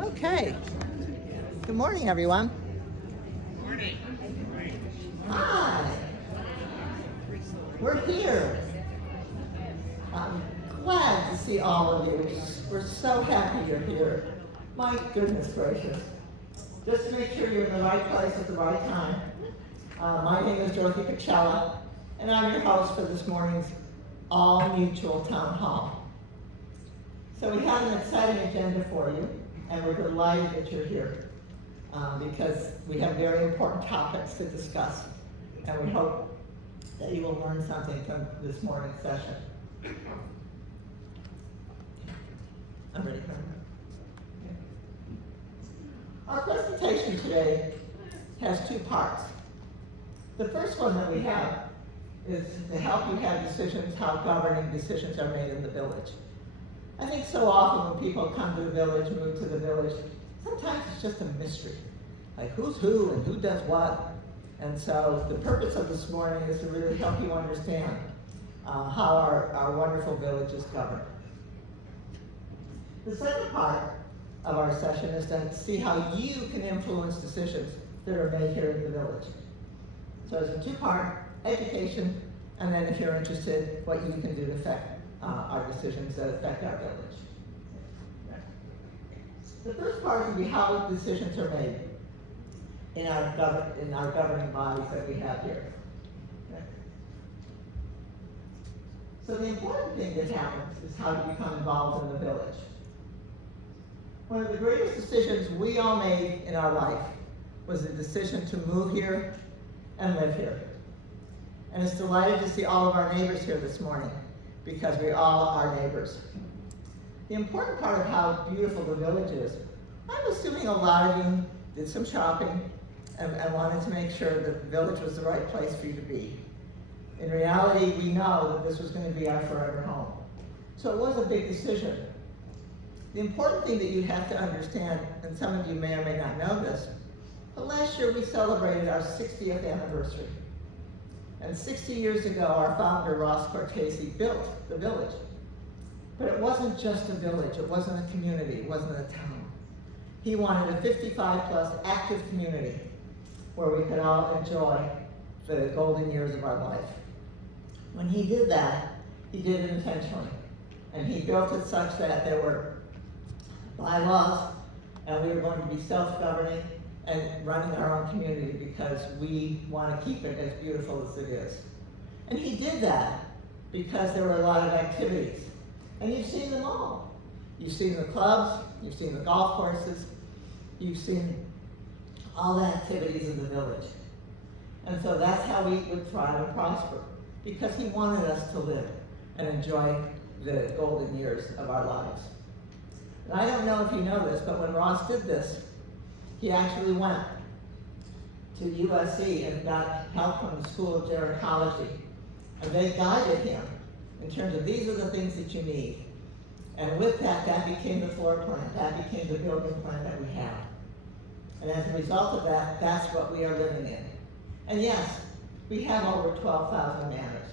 Okay. Good morning, everyone. Morning. Hi. We're here. I'm glad to see all of you. We're so happy you're here. My goodness gracious. Just to make sure you're in the right place at the right time. My name is Dorothy Pacella, and I'm your host for this morning's All Mutual Town Hall. So we have an exciting agenda for you, and we're delighted that you're here because we have very important topics to discuss, and we hope that you will learn something from this morning's session. I'm ready. Our presentation today has two parts. The first one that we have is to help you have decisions, how governing decisions are made in the village. I think so often when people come to the village, move to the village, sometimes it's just a mystery. Like who's who and who does what. And so the purpose of this morning is to really help you understand how our wonderful village is governed. The second part of our session is to see how you can influence decisions that are made here in the village. So it's a two-part, education, and then if you're interested, what you can do to affect our decisions that affect our village. The first part will be how decisions are made in our governing bodies that we have here. So the important thing that happens is how to become involved in the village. One of the greatest decisions we all made in our life was the decision to move here and live here. And it's delighted to see all of our neighbors here this morning because we all are neighbors. The important part of how beautiful the village is, I'm assuming a lot of you did some shopping and wanted to make sure that the village was the right place for you to be. In reality, we know that this was going to be our forever home. So it was a big decision. The important thing that you have to understand, and some of you may or may not know this, but last year we celebrated our 60th anniversary. And 60 years ago, our founder, Ross Cortese, built the village. But it wasn't just a village, it wasn't a community, it wasn't a town. He wanted a 55-plus active community where we could all enjoy the golden years of our life. When he did that, he did it intentionally. And he built it such that there were bylaws, and we were going to be self-governing and running our own community because we want to keep it as beautiful as it is. And he did that because there were a lot of activities. And you've seen them all. You've seen the clubs, you've seen the golf courses, you've seen all the activities in the village. And so that's how we would thrive and prosper, because he wanted us to live and enjoy the golden years of our lives. And I don't know if you know this, but when Ross did this, he actually went to USC and got help from the School of Gerontology. And they guided him in terms of these are the things that you need. And with that, that became the floor plan. That became the building plan that we have. And as a result of that, that's what we are living in. And yes, we have over 12,000 manors.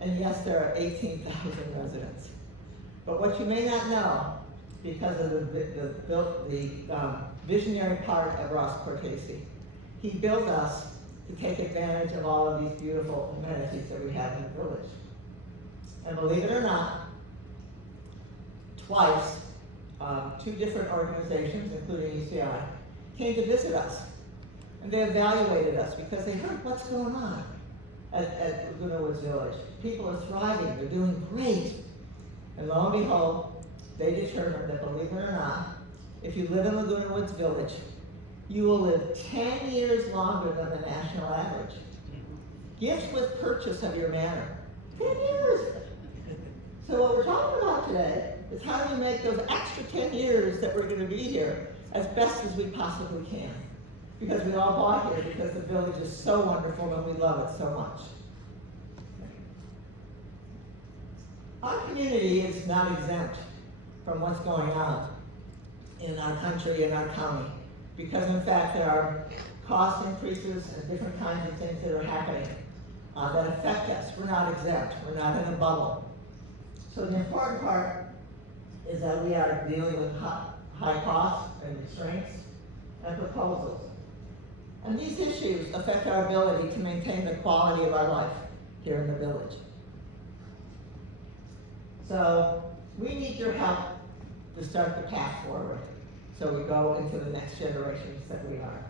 And yes, there are 18,000 residents. But what you may not know, because of the visionary part of Ross Cortese, he built us to take advantage of all of these beautiful amenities that we have in the village. And believe it or not, twice, two different organizations, including UCI, came to visit us. And they evaluated us because they heard what's going on at Laguna Woods Village. People are thriving, they're doing great. And lo and behold, they determined that, believe it or not, if you live in Laguna Woods Village, you will live 10 years longer than the national average. Gifts with purchase of your manor. 10 years! So what we're talking about today is how do we make those extra 10 years that we're going to be here as best as we possibly can. Because we all bought here because the village is so wonderful and we love it so much. Our community is not exempt from what's going on in our country and our county, because in fact there are cost increases and different kinds of things that are happening that affect us. We're not exempt. We're not in a bubble. So the important part is that we are dealing with high costs and restraints and proposals. And these issues affect our ability to maintain the quality of our life here in the village. So we need your help to start the path forward, so we go into the next generations that we are.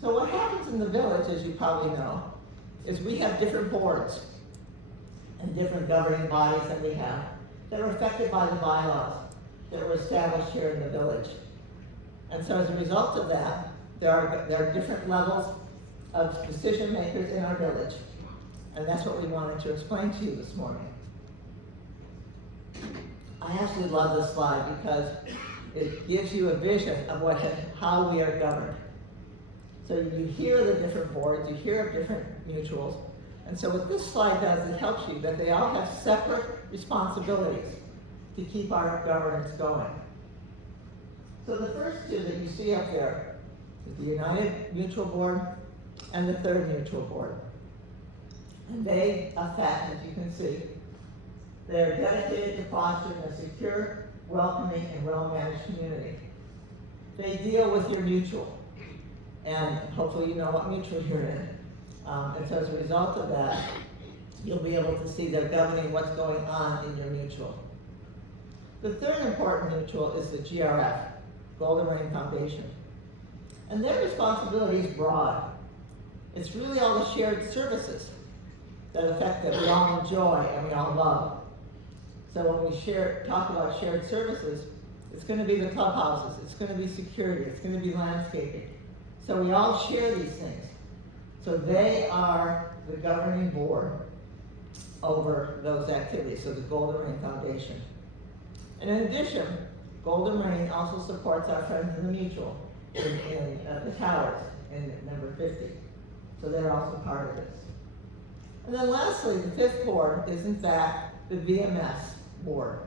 So what happens in the village, as you probably know, is we have different boards and different governing bodies that we have that are affected by the bylaws that were established here in the village. And so as a result of that, there are different levels of decision makers in our village. And that's what we wanted to explain to you this morning. I absolutely love this slide because it gives you a vision of how we are governed. So you hear the different boards, you hear of different mutuals, and so what this slide does, it helps you that they all have separate responsibilities to keep our governance going. So the first two that you see up there is the United Mutual Board and the Third Mutual Board. And they affect, as you can see, they're dedicated to fostering a secure, welcoming, and well-managed community. They deal with your mutual. And hopefully you know what mutual you're in. And so as a result of that, you'll be able to see they're governing what's going on in your mutual. The third important mutual is the GRF, Golden Rain Foundation. And their responsibility is broad. It's really all the shared services that we all enjoy and we all love. So when we talk about shared services, it's going to be the clubhouses, it's going to be security, it's going to be landscaping. So we all share these things. So they are the governing board over those activities, so the Golden Rain Foundation. And in addition, Golden Rain also supports our friends in the mutual in the towers in number 50. So they're also part of this. And then lastly, the fifth board is in fact the VMS board,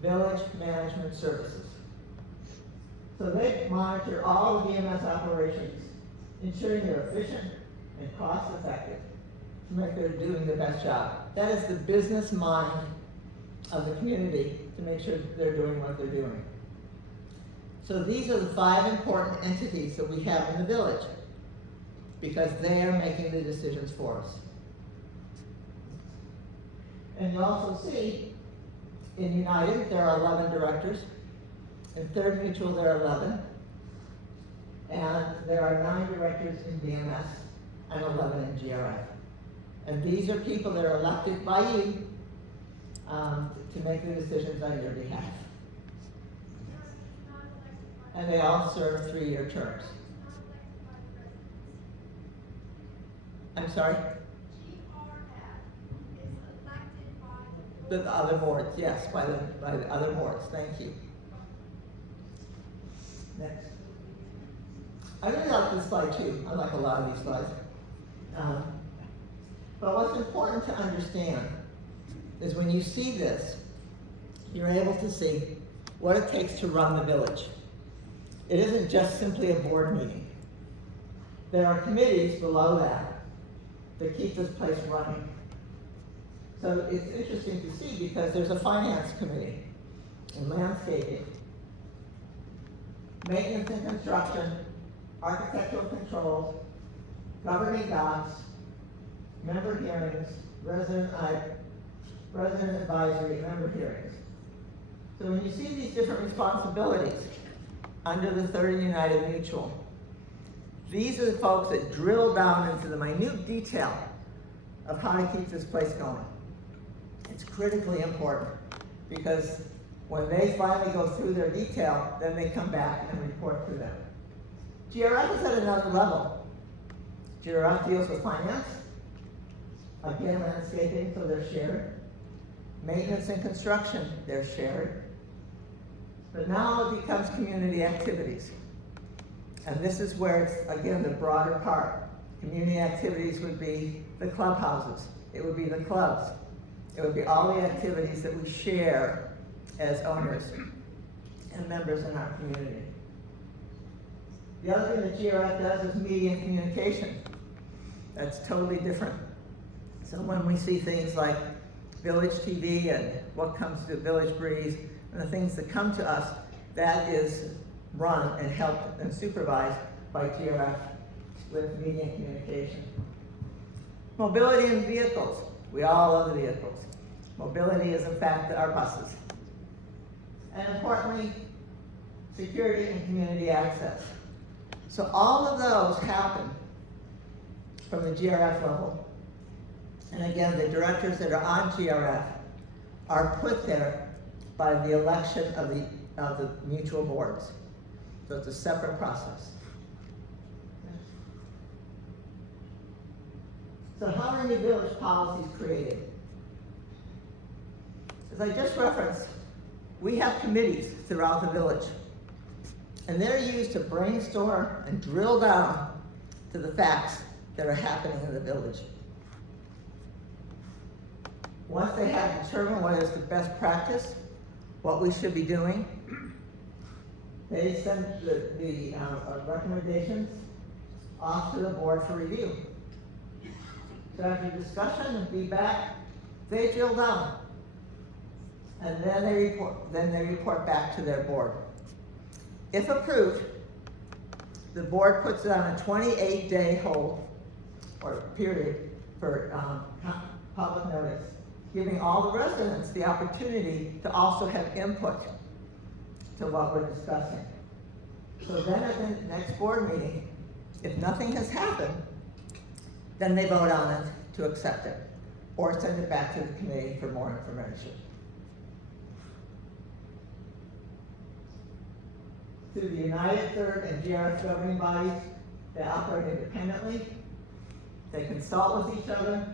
Village Management Services. So they monitor all the VMS operations, ensuring they're efficient and cost effective to make sure they're doing the best job. That is the business mind of the community to make sure they're doing what they're doing. So these are the 5 important entities that we have in the village because they are making the decisions for us. And you also see in United there are 11 directors. In Third Mutual, there are 11. And there are 9 directors in VMS and 11 in GRF. And these are people that are elected by you to make the decisions on your behalf. And they all serve 3-year terms. I'm sorry? The other boards, yes, by the other boards. Thank you. Next. I really like this slide too. I like a lot of these slides. But what's important to understand is when you see this, you're able to see what it takes to run the village. It isn't just simply a board meeting. There are committees below that keep this place running. So it's interesting to see because there's a finance committee and landscaping, maintenance and construction, architectural controls, governing docs, member hearings, resident advisory, and member hearings. So when you see these different responsibilities under the Third United Mutual, these are the folks that drill down into the minute detail of how to keep this place going. It's critically important because when they finally go through their detail, then they come back and report to them. GRF is at another level. GRF deals with finance, again landscaping, so they're shared. Maintenance and construction, they're shared. But now it becomes community activities. And this is where it's, again, the broader part. Community activities would be the clubhouses. It would be the clubs. It would be all the activities that we share as owners and members in our community. The other thing that GRF does is media and communication. That's totally different So when we see things like Village TV and what comes to Village Breeze, and the things that come to us, that is run and helped and supervised by GRF with media and communication. Mobility in vehicles. We all love the vehicles. Mobility is in fact our buses. And importantly, security and community access. So all of those happen from the GRF level. And again, the directors that are on GRF are put there by the election of the mutual boards. So it's a separate process. So how are new village policies created? As I just referenced, we have committees throughout the village, and they're used to brainstorm and drill down to the facts that are happening in the village. Once they have determined what is the best practice, what we should be doing, they send the recommendations off to the board for review. So after discussion and feedback, they drill down. And then they report back to their board. If approved, the board puts it on a 28-day hold or period for public notice, giving all the residents the opportunity to also have input to what we're discussing. So then at the next board meeting, if nothing has happened, then they vote on it to accept it or send it back to the committee for more information. Through the United Third and GRF governing bodies, they operate independently. They consult with each other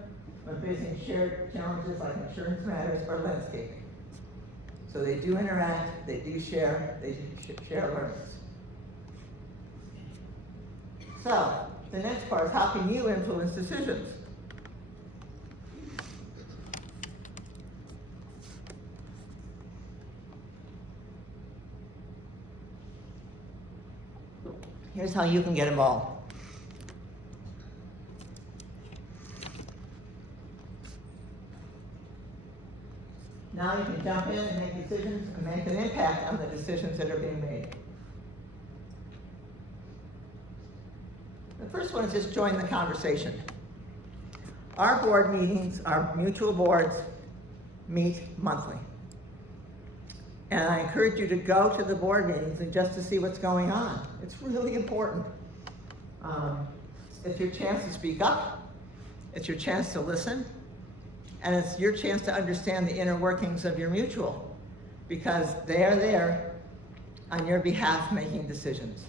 when facing shared challenges like insurance matters or landscaping. So they do interact, they do share, they do share learnings. So, the next part is how can you influence decisions? Here's how you can get involved. Now you can jump in and make decisions and make an impact on the decisions that are being made. The first one is just join the conversation. Our board meetings, our mutual boards, meet monthly. And I encourage you to go to the board meetings and just to see what's going on. It's really important. It's your chance to speak up. It's your chance to listen. And it's your chance to understand the inner workings of your mutual, because they are there on your behalf making decisions.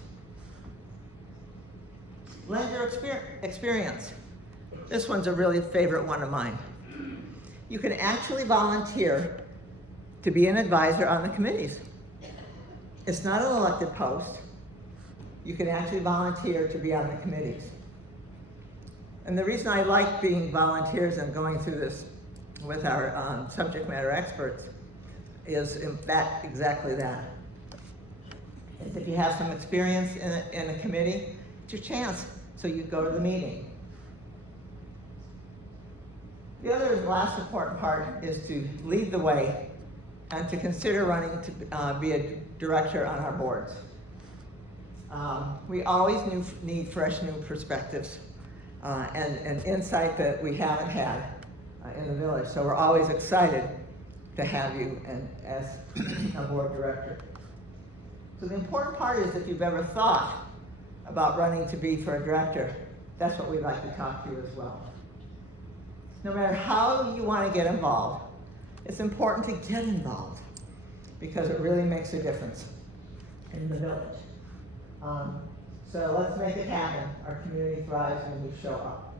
Lend your experience. This one's a really favorite one of mine. You can actually volunteer to be an advisor on the committees. It's not an elected post. You can actually volunteer to be on the committees. And the reason I like being volunteers and going through this with our subject matter experts is exactly that. Is if you have some experience in a committee, it's your chance, so you go to the meeting. The other and last important part is to lead the way and to consider running to be a director on our boards. We always need fresh new perspectives and insight that we haven't had in the village. So we're always excited to have you as a board director. So the important part is if you've ever thought about running to be for a director, that's what we'd like to talk to you as well. No matter how you want to get involved, it's important to get involved because it really makes a difference in the village. So let's make it happen. Our community thrives when we show up.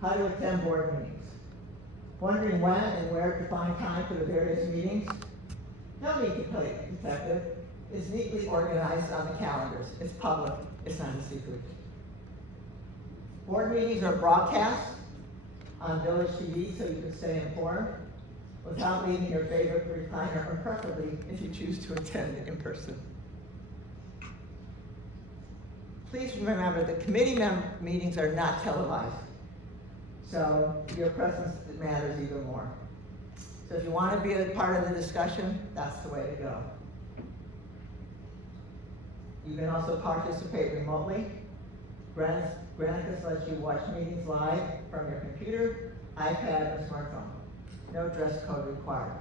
How to attend board meetings. Wondering when and where to find time for the various meetings? No need to play detective. It's neatly organized on the calendars. It's public. It's not a secret. Board meetings are broadcast on Village TV so you can stay informed without leaving your favorite recliner, or preferably if you choose to attend in person. please remember that committee meetings are not televised. So your presence matters even more. So if you want to be a part of the discussion, that's the way to go. You can also participate remotely. Granicus lets you watch meetings live from your computer, iPad, or smartphone. No dress code required.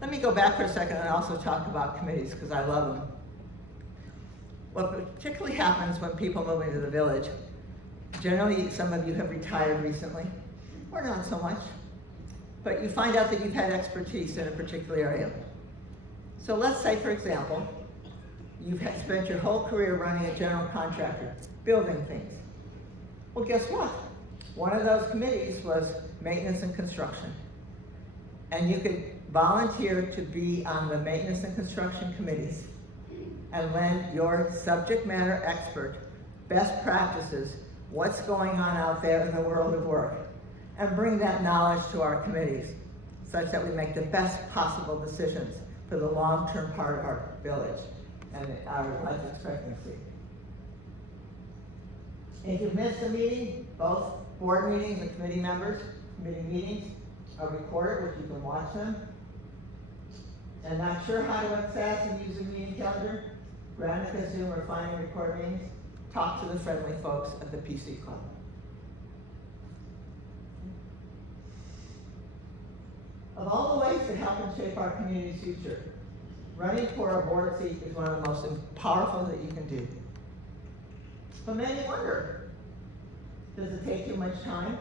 Let me go back for a second and also talk about committees, because I love them. What particularly happens when people move into the village, generally some of you have retired recently, or not so much, but you find out that you've had expertise in a particular area. So let's say, for example, you've spent your whole career running a general contractor, building things. Well, guess what? One of those committees was maintenance and construction. And you could volunteer to be on the maintenance and construction committees and lend your subject matter expert best practices, what's going on out there in the world of work, and bring that knowledge to our committees such that we make the best possible decisions for the long-term part of our village and our life expectancy. If you've missed a meeting, both board meetings and committee meetings are recorded, which you can watch them. And not sure how to access and use a meeting calendar? Granicus, Zoom, or Find and Record meetings? Talk to the friendly folks at the PC Club. Of all the ways to help and shape our community's future, running for a board seat is one of the most powerful that you can do. But many wonder, does it take too much time?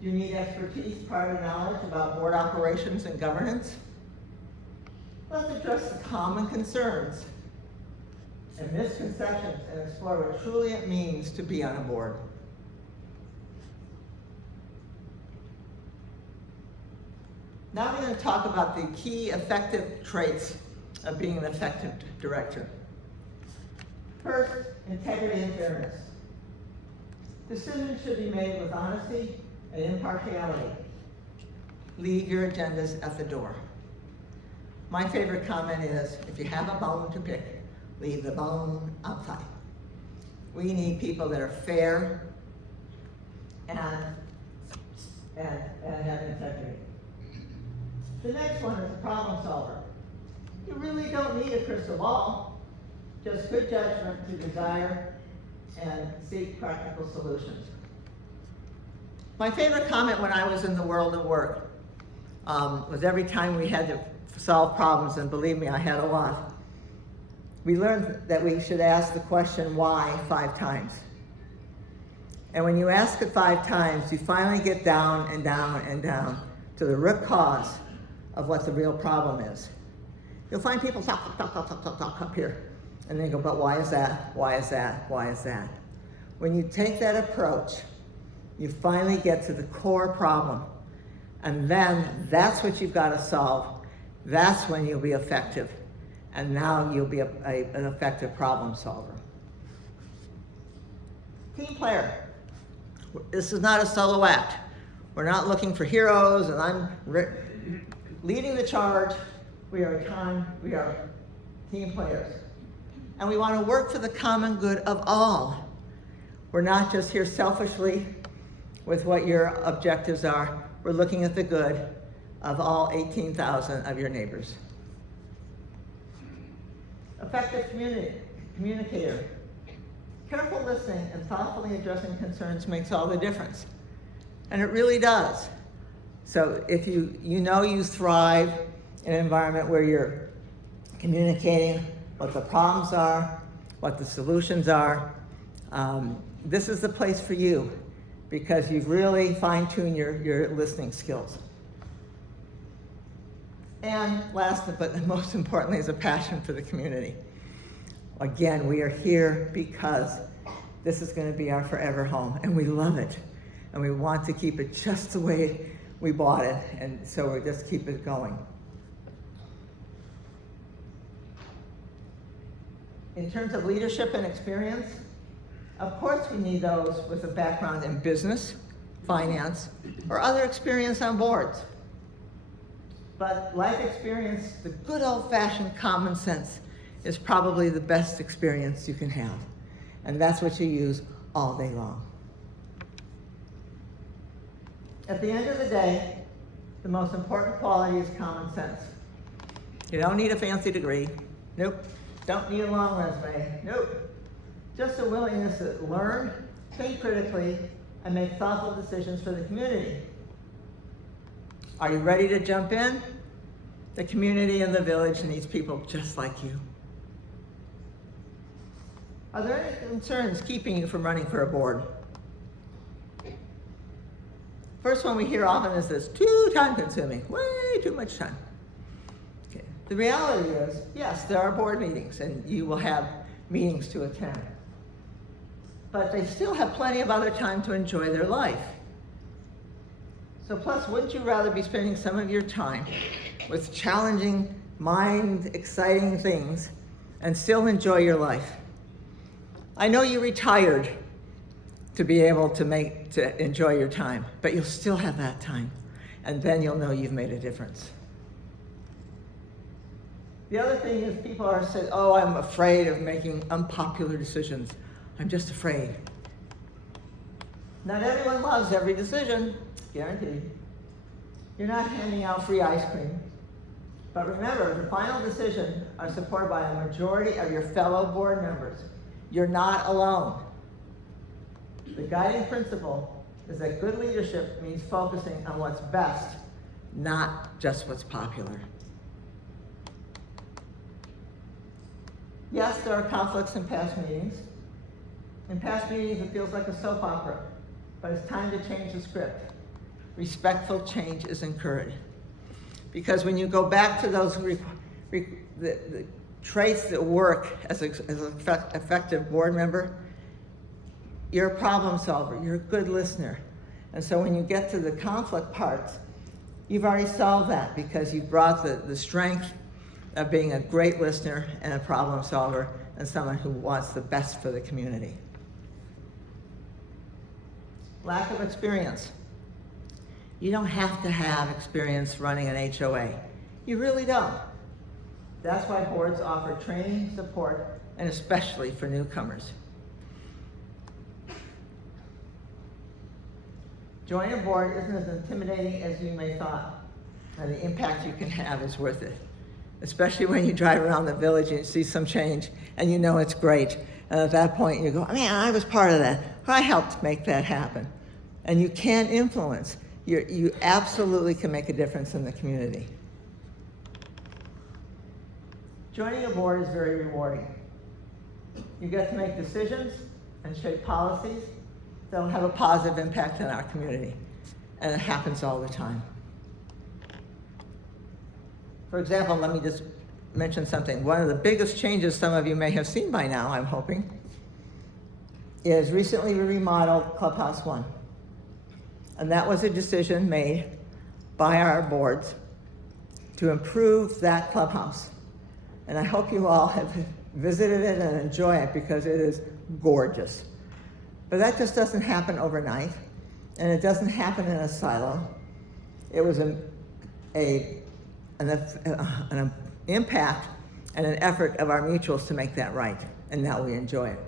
Do you need expertise, prior knowledge about board operations and governance? Let's address the common concerns and misconceptions and explore what truly it means to be on a board. Now we're going to talk about the key effective traits of being an effective director. First, integrity and fairness. Decisions should be made with honesty and impartiality. Leave your agendas at the door. My favorite comment is, if you have a bone to pick, leave the bone outside. We need people that are fair and have integrity. The next one is a problem solver. You really don't need a crystal ball, just good judgment to desire and seek practical solutions. My favorite comment when I was in the world of work was every time we had to solve problems, and believe me, I had a lot. We learned that we should ask the question why 5 times. And when you ask it 5 times, you finally get down and down and down to the root cause of what the real problem is. You'll find people talk up here, and they go, but why is that? Why is that? Why is that? When you take that approach, you finally get to the core problem. And then that's what you've got to solve. That's when you'll be effective. And now you'll be an effective problem solver. Team player. This is not a solo act. We're not looking for heroes and I'm leading the charge. We are team players. And we want to work for the common good of all. We're not just here selfishly with what your objectives are. We're looking at the good of all 18,000 of your neighbors. Effective communicator. Careful listening and thoughtfully addressing concerns makes all the difference. And it really does. So if you thrive in an environment where you're communicating what the problems are, what the solutions are, this is the place for you because you've really fine-tuned your listening skills. And last but most importantly is a passion for the community. Again, we are here because this is going to be our forever home and we love it. And we want to keep it just the way we bought it, and so we just keep it going. In terms of leadership and experience, of course we need those with a background in business, finance, or other experience on boards. But life experience, the good old-fashioned common sense, is probably the best experience you can have. And that's what you use all day long. At the end of the day, the most important quality is common sense. You don't need a fancy degree. Nope. Don't need a long resume. Nope. Just a willingness to learn, think critically, and make thoughtful decisions for the community. Are you ready to jump in? The community and the village needs people just like you. Are there any concerns keeping you from running for a board? First one we hear often is this, too time consuming, way too much time. Okay. The reality is, yes, there are board meetings and you will have meetings to attend. But they still have plenty of other time to enjoy their life. So plus, wouldn't you rather be spending some of your time with challenging, mind-exciting things and still enjoy your life? I know you retired to be able to enjoy your time, but you'll still have that time, and then you'll know you've made a difference. The other thing is people are saying, oh, I'm afraid of making unpopular decisions. I'm just afraid. Not everyone loves every decision, guaranteed. You're not handing out free ice cream. But remember, the final decisions are supported by a majority of your fellow board members. You're not alone. The guiding principle is that good leadership means focusing on what's best, not just what's popular. Yes, there are conflicts in past meetings. In past meetings, it feels like a soap opera, but it's time to change the script. Respectful change is encouraged. Because when you go back to those the traits that work as an effective board member, you're a problem solver, you're a good listener. And so when you get to the conflict parts, you've already solved that because you've brought the strength of being a great listener and a problem solver and someone who wants the best for the community. Lack of experience. You don't have to have experience running an HOA. You really don't. That's why boards offer training, support, and especially for newcomers. Joining a board isn't as intimidating as you may thought, and the impact you can have is worth it. Especially when you drive around the village and you see some change and you know it's great. And at that point you go, man, I was part of that. I helped make that happen. And you can influence. You absolutely can make a difference in the community. Joining a board is very rewarding. You get to make decisions and shape policies that will have a positive impact on our community. And it happens all the time. For example, let me just mention something. One of the biggest changes some of you may have seen by now, I'm hoping, is recently we remodeled Clubhouse 1. And that was a decision made by our boards to improve that clubhouse. And I hope you all have visited it and enjoy it because it is gorgeous. But that just doesn't happen overnight, and it doesn't happen in a silo. It was an impact and an effort of our mutuals to make that right, and now we enjoy it.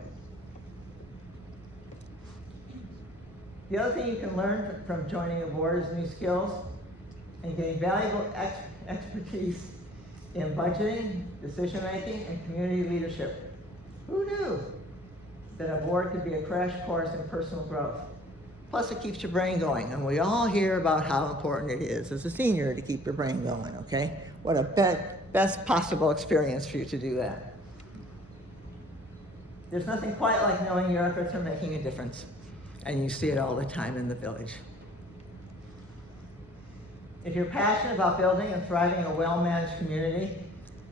The other thing you can learn from joining a board is new skills and gain valuable expertise in budgeting, decision-making, and community leadership. Who knew that a board could be a crash course in personal growth? Plus, it keeps your brain going, and we all hear about how important it is as a senior to keep your brain going, okay? What a best possible experience for you to do that. There's nothing quite like knowing your efforts are making a difference, and you see it all the time in the village. If you're passionate about building and thriving in a well-managed community,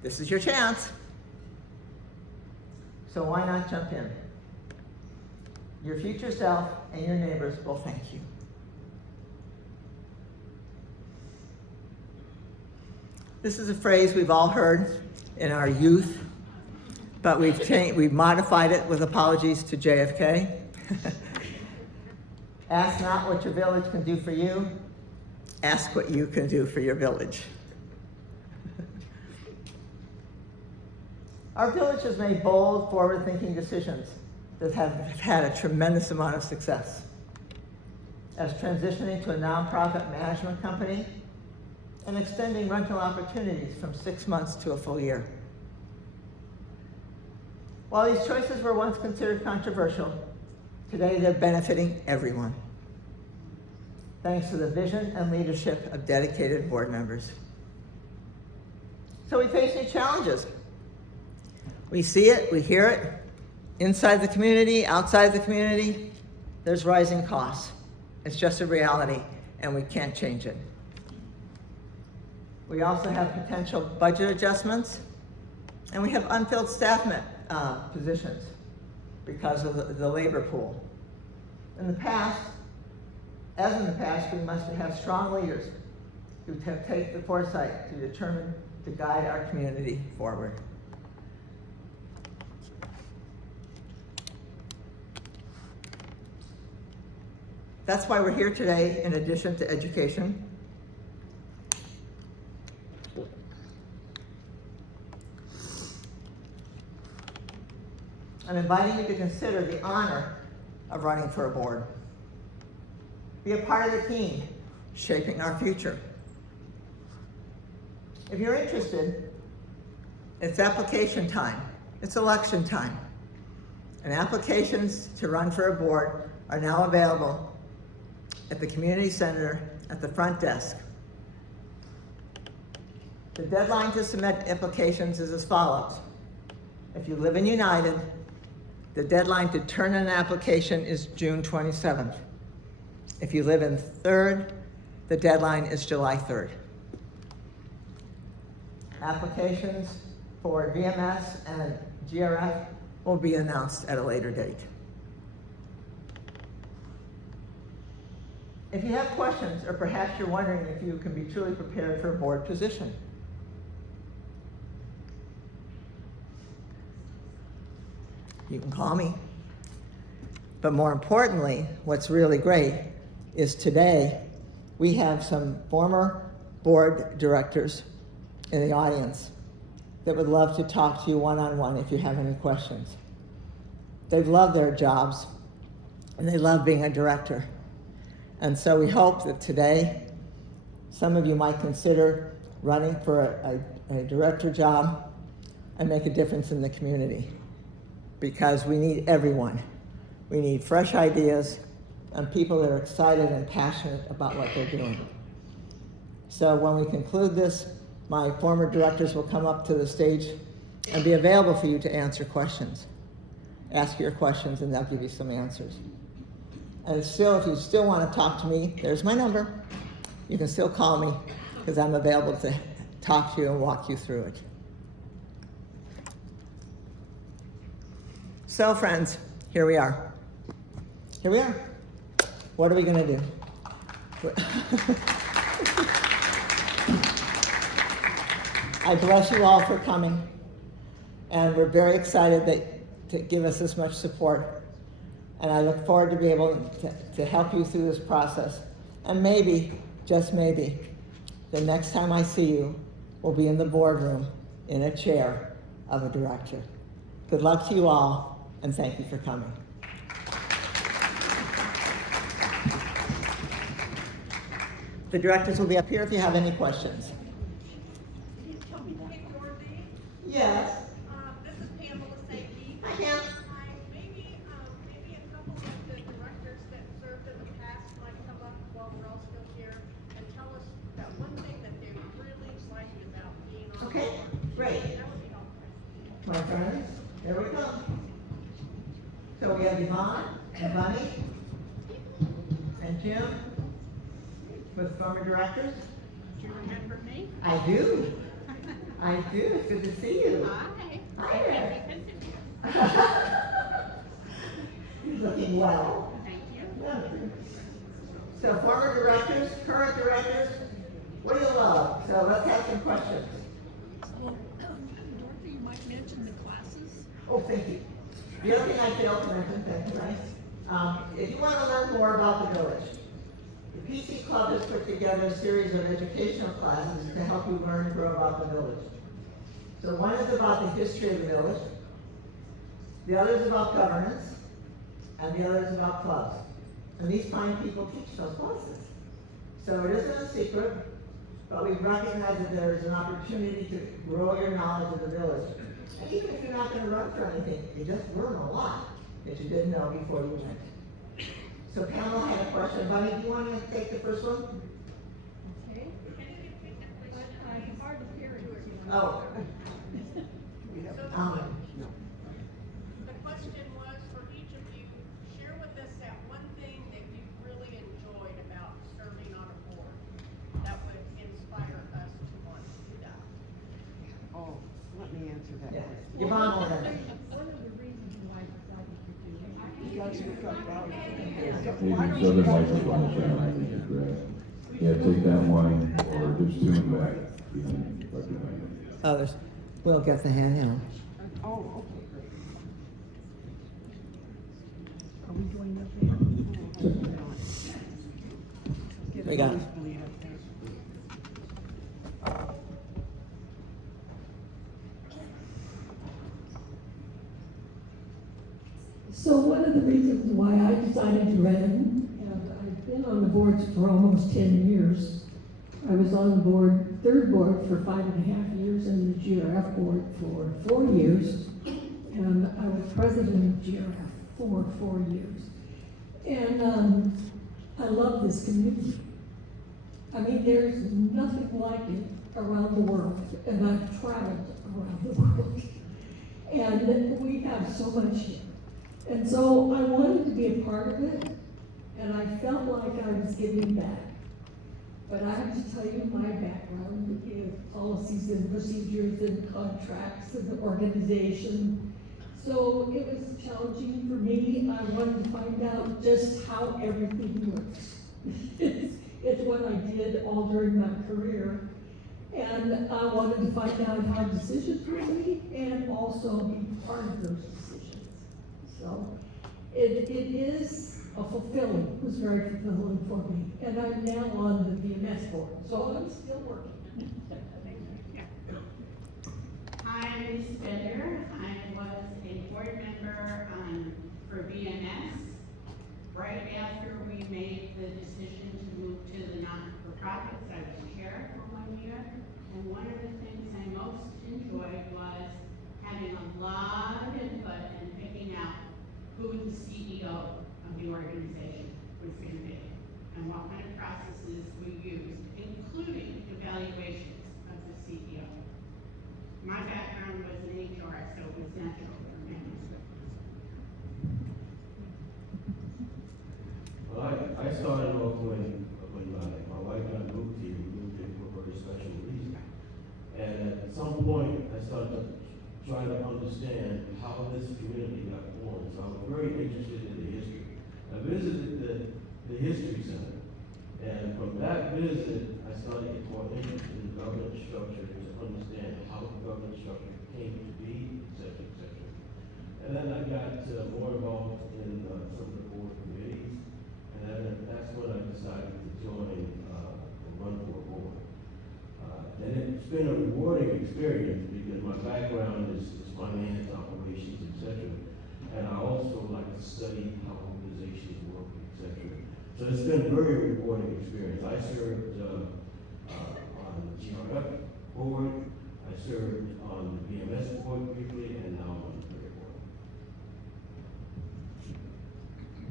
this is your chance. So why not jump in? Your future self and your neighbors will thank you. This is a phrase we've all heard in our youth, but we've modified it with apologies to JFK. Ask not what your village can do for you, ask what you can do for your village. Our village has made bold, forward-thinking decisions that have had a tremendous amount of success. As transitioning to a nonprofit management company and extending rental opportunities from 6 months to a full year. While these choices were once considered controversial, today they're benefiting everyone, thanks to the vision and leadership of dedicated board members. So we face new challenges. We see it, we hear it, inside the community, outside the community. There's rising costs. It's just a reality, and we can't change it. We also have potential budget adjustments, and we have unfilled staff positions because of the labor pool. In the past, we must have strong leaders who take the foresight to determine to guide our community forward. That's why we're here today, in addition to education. I'm inviting you to consider the honor of running for a board. Be a part of the team shaping our future. If you're interested, it's application time. It's election time. And applications to run for a board are now available at the community center at the front desk. The deadline to submit applications is as follows. If you live in United, the deadline to turn in an application is June 27th. If you live in 3rd, the deadline is July 3rd. Applications for VMS and GRF will be announced at a later date. If you have questions, or perhaps you're wondering if you can be truly prepared for a board position, you can call me. But more importantly, what's really great is today we have some former board directors in the audience that would love to talk to you one-on-one if you have any questions. They've loved their jobs and they love being a director. And so we hope that today some of you might consider running for a director job and make a difference in the community, because we need everyone. We need fresh ideas and people that are excited and passionate about what they're doing. So when we conclude this, my former directors will come up to the stage and be available for you to answer questions. Ask your questions and they'll give you some answers. And still, if you still want to talk to me, there's my number. You can still call me because I'm available to talk to you and walk you through it. So friends, here we are. Here we are. What are we going to do? I bless you all for coming, and we're very excited to give us this much support. And I look forward to be able to help you through this process. And maybe, just maybe, the next time I see you will be in the boardroom in a chair of a director. Good luck to you all, and thank you for coming. The directors will be up here if you have any questions. Yes. This is Pamela Safety. Hi, Pam. Hi, maybe a couple of the directors that served in the past might come up while we're all still here and tell us that one thing that they're really excited about being on. Okay, board. great. That would be helpful. My friends, there we go. So we have Yvonne and Bunny and Jim with former directors. Do you remember me? I do. I do. It's good to see you. Hi. Hi there. Good to meet you. You're looking well. Thank you. Yeah. So former directors, current directors, what do you love? So let's have some questions. Well, Dorothy, you might mention the classes. Oh, thank you. The other thing I failed to mention, thank you, right? If you want to learn more about the village, the PC Club has put together a series of educational classes to help you learn and grow about the village. So one is about the history of the village. The other is about governance. and the other is about clubs. And these fine people teach those classes. So it isn't a secret, but we recognize that there is an opportunity to grow your knowledge of the village. And even if you're not gonna run for anything, you just learn a lot that you didn't know before you went. So Pamela had a question. Bunny, do you want to take the first one? Okay. I'm hard of hearing. Oh. Um, The question was for each of you, share with us that one thing that you really enjoyed about serving on a board that would inspire us to want to do that. Oh, let me answer that yeah. question. Yvonne will have it. One of the reasons why I decided to do it. You guys look up loud. Maybe the other microphone challenge, Greg. Yeah, take that one, or just tune back. You can recognize it. Others. We'll get the handheld. Oh, okay, great. Are we going up there? Get We got it. nosebleed up there. So one of the reasons why I decided to run, and I've been on the boards for almost 10 years. I was on the board, third board for 5.5 years, and the GRF board for 4 years. And I was president of GRF for 4 years. And I love this community. I mean, there's nothing like it around the world, and I've traveled around the world. And we have so much here. And so I wanted to be a part of it, and I felt like I was giving back. But I have to tell you, my background is policies and procedures and contracts and organization. So it was challenging for me. I wanted to find out just how everything works. It's what I did all during my career. And I wanted to find out how decisions were made and also be part of those decisions. So it is it was very fulfilling for me. And I'm now on the VMS board, so I'm still working. Hi, I'm Lisa Bender. I was a board member for VMS. Right after we made the decision to move to the not-for-profits, I was chair for 1 year. And one of the things I most enjoyed was having a lot of input and picking out who the CEO of the organization was going to be and what kind of processes we used, including evaluations of the CEO. My background was in HR, so it was natural for me. Well, I started off when my wife and I moved here. We moved here for a very special reason. And at some point, I started to try to understand how this community got born. So I was very interested in the history. I visited the History Center. And from that visit, I started to get more interested in the government structure to understand how the government structure came to be, et cetera, et cetera. And then I got more involved in some of the board committees. And then that's when I decided to join and run for a board. And it's been a rewarding experience because my background is finance, operations, et cetera. And I also like to study how organizations work, et cetera. So it's been a very rewarding experience. I served on the GRF board, I served on the BMS board briefly, and now I'm on the prayer board.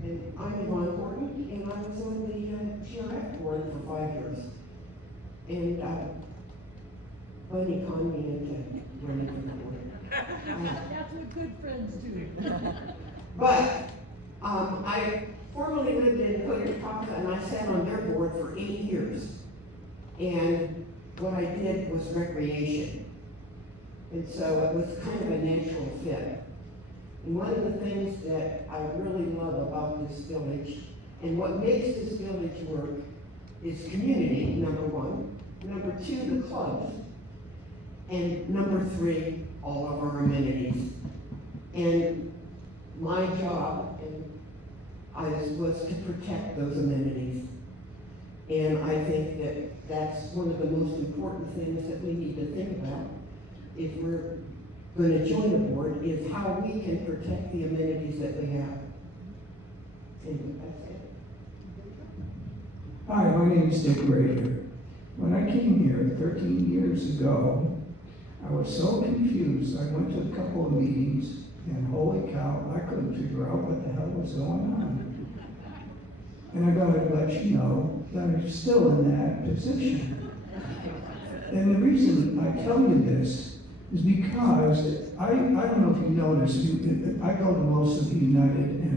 And I'm Yvonne Horton, and I was on the GRF board for 5 years. And Bunny conned me into running for the board. That's what good friends do. But I formerly lived in Coatesville, and I sat on their board for 8 years. And what I did was recreation. And so it was kind of a natural fit. And one of the things that I really love about this village, and what makes this village work, is community, number one. Number two, the clubs. And number three, all of our amenities. And my job was to protect those amenities. And I think that that's one of the most important things that we need to think about if we're going to join a board, is how we can protect the amenities that we have. And that's it. Hi, my name is Dick Rader. When I came here 13 years ago, I was so confused. I went to a couple of meetings, and holy cow, I couldn't figure out what the hell was going on. And I gotta let you know that I'm still in that position. And the reason I tell you this is because I don't know if you noticed, I go to most of the United and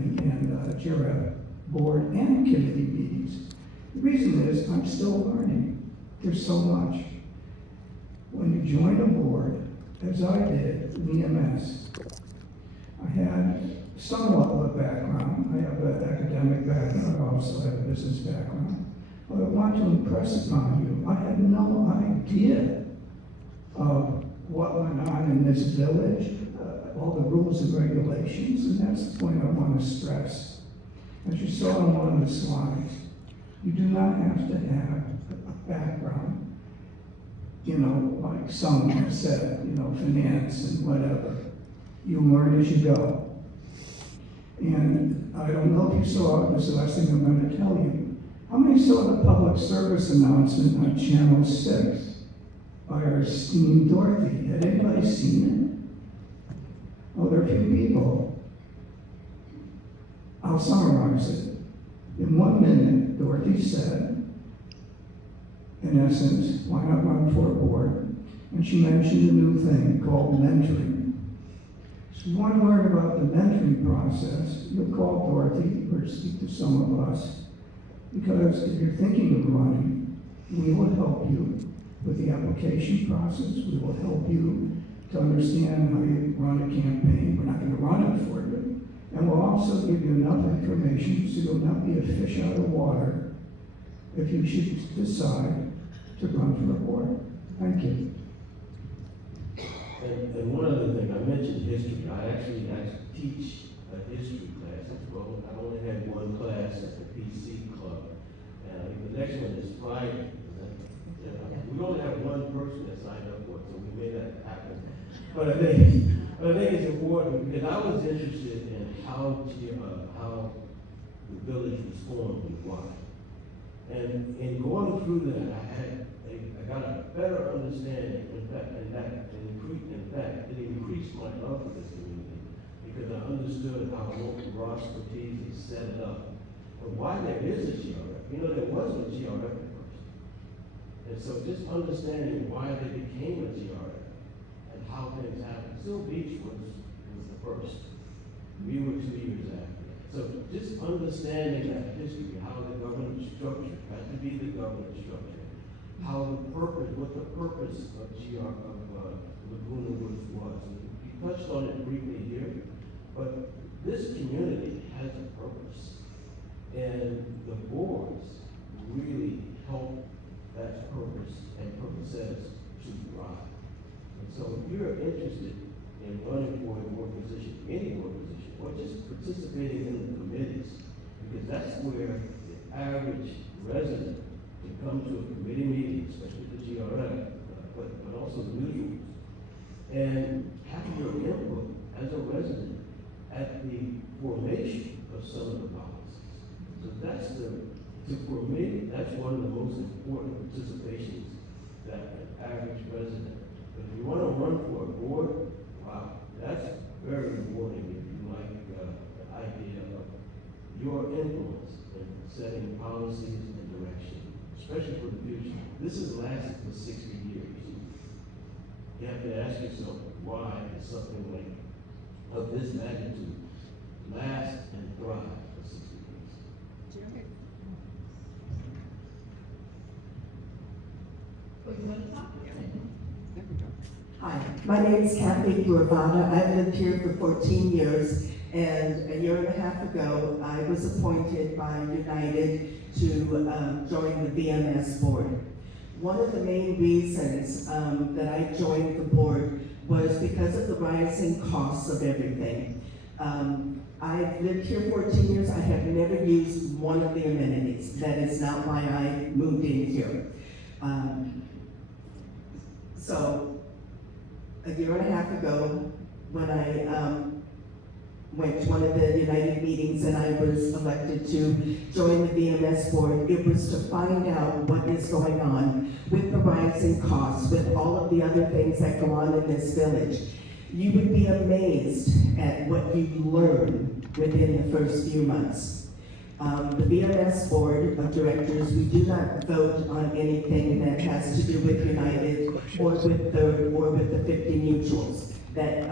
JRAP board and committee meetings. The reason is I'm still learning. There's so much. When you join a board, as I did, VMS, I had somewhat of a background. I have an academic background. I also have a business background. But I want to impress upon you, I had no idea of what went on in this village, all the rules and regulations, and that's the point I want to stress. As you saw on one of the slides, you do not have to have a background, like someone said, finance and whatever. You learn as you go. And I don't know if you saw, this is the last thing I'm going to tell you. How many saw the public service announcement on Channel 6 by our esteemed Dorothy? Had anybody seen it? Oh, there are a few people. I'll summarize it. In 1 minute, Dorothy said, in essence, why not run for a board? And she mentioned a new thing called mentoring. So one word about the mentoring process, you'll call Dorothy or speak to some of us, because if you're thinking of running, we will help you with the application process. We will help you to understand how you run a campaign. We're not going to run it for you. And we'll also give you enough information so you'll not be a fish out of water if you should decide to run for a board. Thank you. And one other thing, I mentioned history. I actually teach a history class as well. I only had one class at the PC club. And the next one is Friday. We only have one person that signed up for it, so we made that happen. But I think it's important because I was interested in how the village was formed and why. And in going through that, I got a better understanding. In fact, it increased my love for this community because I understood how local Ross Cortese set it up and why there is a GRF. There wasn't a GRF at first. And so just understanding why they became a GRF and how things happened. Still Beach was the first. We were 2 years after that. So just understanding that history, how the governance structure had to be the governance structure, what the purpose of Laguna Woods was. You touched on it briefly here, but this community has a purpose. And the boards really help that purpose and purposes to thrive. And so if you're interested in running for a board position, any board position, or just participating in the committees, because that's where the average resident can come to a committee meeting, especially the GRF, but also the neutrals, and have your input as a resident at the formation of some of the policies. So for me, that's one of the most important participations that an average resident. But if you want to run for a board, wow, that's very rewarding if you like the idea of your influence in setting policies and direction, especially for the future. This has lasted for 60 years. You have to ask yourself, why is something like of this magnitude last and thrive for 60 years? Hi, my name is Kathy Guevara. I've lived here for 14 years, and a year and a half ago, I was appointed by United to join the VMS board. One of the main reasons that I joined the board was because of the rising costs of everything. I've lived here 14 years. I have never used one of the amenities. That is not why I moved in here. So a year and a half ago, when went to one of the United meetings and I was elected to join the VMS board, it was to find out what is going on with the rising costs, with all of the other things that go on in this village. You would be amazed at what you learn within the first few months. The VMS board of directors, we do not vote on anything that has to do with United or with the 50 mutuals. That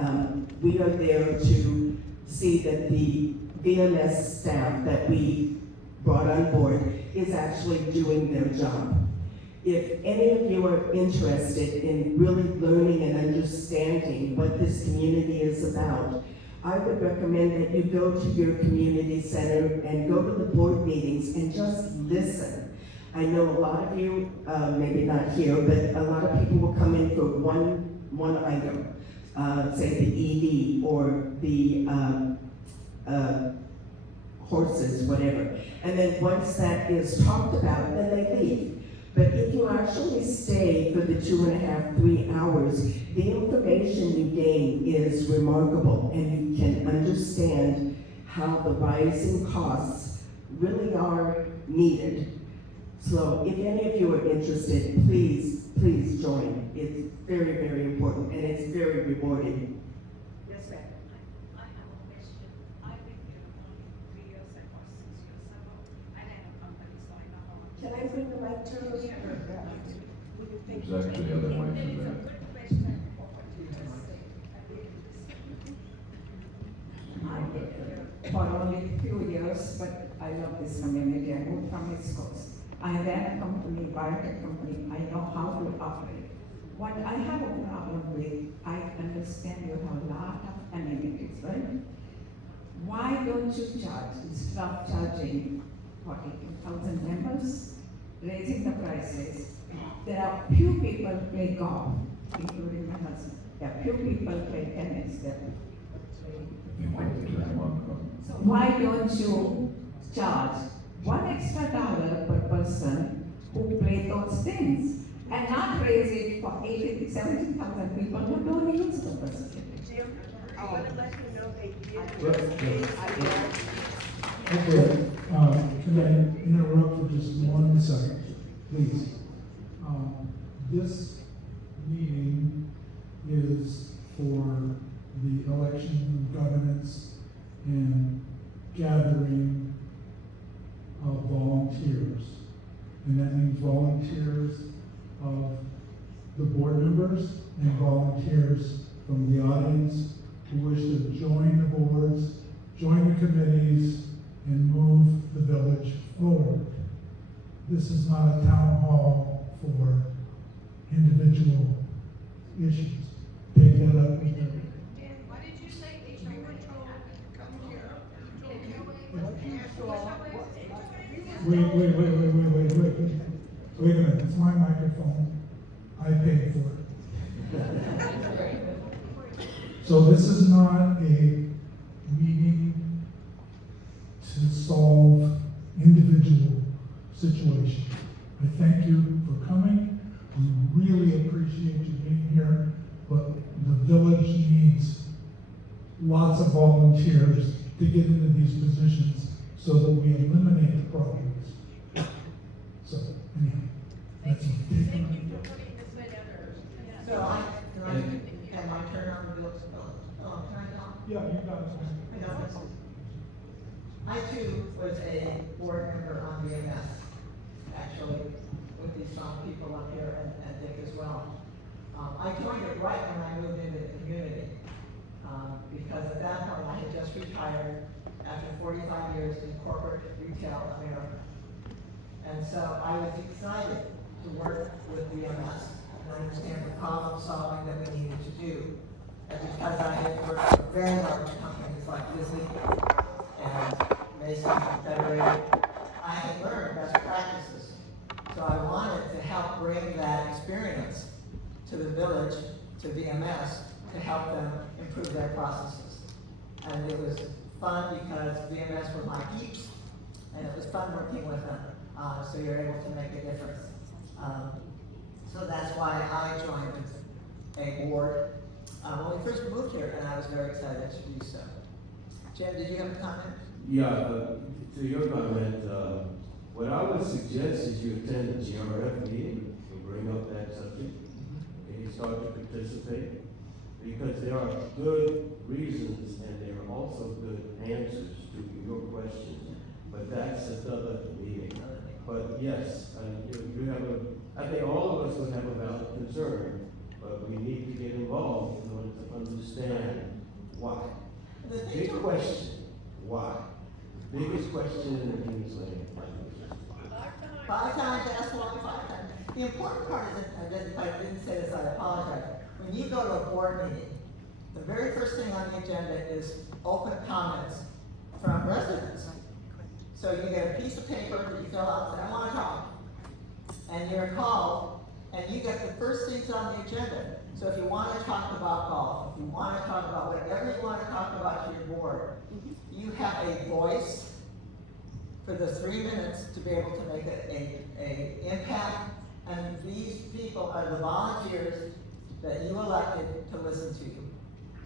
we are there to see that the VMS staff that we brought on board is actually doing their job. If any of you are interested in really learning and understanding what this community is about, I would recommend that you go to your community center and go to the board meetings and just listen. I know a lot of you, maybe not here, but a lot of people will come in for one item, say the EV or the horses, whatever. And then once that is talked about, then they leave. But if you actually stay for the 2.5, 3 hours, the information you gain is remarkable, and you can understand how the rising costs really are needed. So if any of you are interested, please, please join. It's very, very important, and it's very rewarding. Yes, ma'am. I have a question. I've been here only 3 years ago, 6 years ago. I had a company, so I know how much. Can I bring the mic to you? There's actually other mics in There is a there. good question for what you just said. I've been here for only a few years, but I love this community. I moved from East Coast. I ran a company, biotech company. I know how to operate. What I have a problem with, I understand you have a lot of amenities, right? Why don't you charge, instead of charging 42,000 members, raising the prices? There are few people play golf, including my husband. There are few people play tennis. There are You want to turn them on. so why don't you charge $1 extra per person who play those things and not raise it for 80,000, 70,000 people who don't use the facility? Jim, I want to let you know they Okay, can I interrupt for just 1 second, please? This meeting is for the election, governance, and gathering of volunteers. And that means volunteers of the board members and volunteers from the audience who wish to join the boards, join the committees, and move the village forward. This is not a town hall for individual issues. Take that up with them. What did you say? You were told, come here. Wait a minute, it's my microphone. I paid for it. So this is not a meeting to solve individual situations. I thank you for coming. We really appreciate you being here, but the village needs lots of volunteers to get into these positions so that we eliminate the problems. So, anyhow, that's Thank you for putting this together. So can I turn on the bills? Oh, turn it on? Yeah, you got it. I got this. I too was a board member on VMS, actually, with these strong people up here and Dick as well. I joined it right when I moved into the community, because at that point I had just retired after 45 years in corporate retail America. And so I was excited to work with VMS and understand the problem solving that we needed to do. And because I had worked for very large companies like Disney and Mason Federated, I had learned best practices. So I wanted to help bring that experience to the village, to VMS, to help them improve their processes. And it was fun because VMS were my peeps, and it was fun working with them. So you're able to make a difference. So that's why I joined a board when we first moved here, and I was very excited to do so. Jim, did you have a comment? Yeah, to your comment, what I would suggest is you attend the GRF meeting and bring up that subject, and you start to participate, because there are good reasons and there are also good answers to your questions, but that's another meeting. But yes, you have I think all of us would have a valid concern, but we need to get involved in order to understand why. The thing Big to- question, why? Biggest question in the English language. 5 times, ask why 5 times. The important part is, if I didn't say this, I apologize. When you go to a board meeting, the very first thing on the agenda is open comments from residents. So you get a piece of paper that you fill out, and say, I wanna talk. And you're called, and you get the first things on the agenda. So if you wanna talk about golf, if you wanna talk about whatever you wanna talk about to your board, you have a voice for the 3 minutes to be able to make a impact, and these people are the volunteers that you elected to listen to you.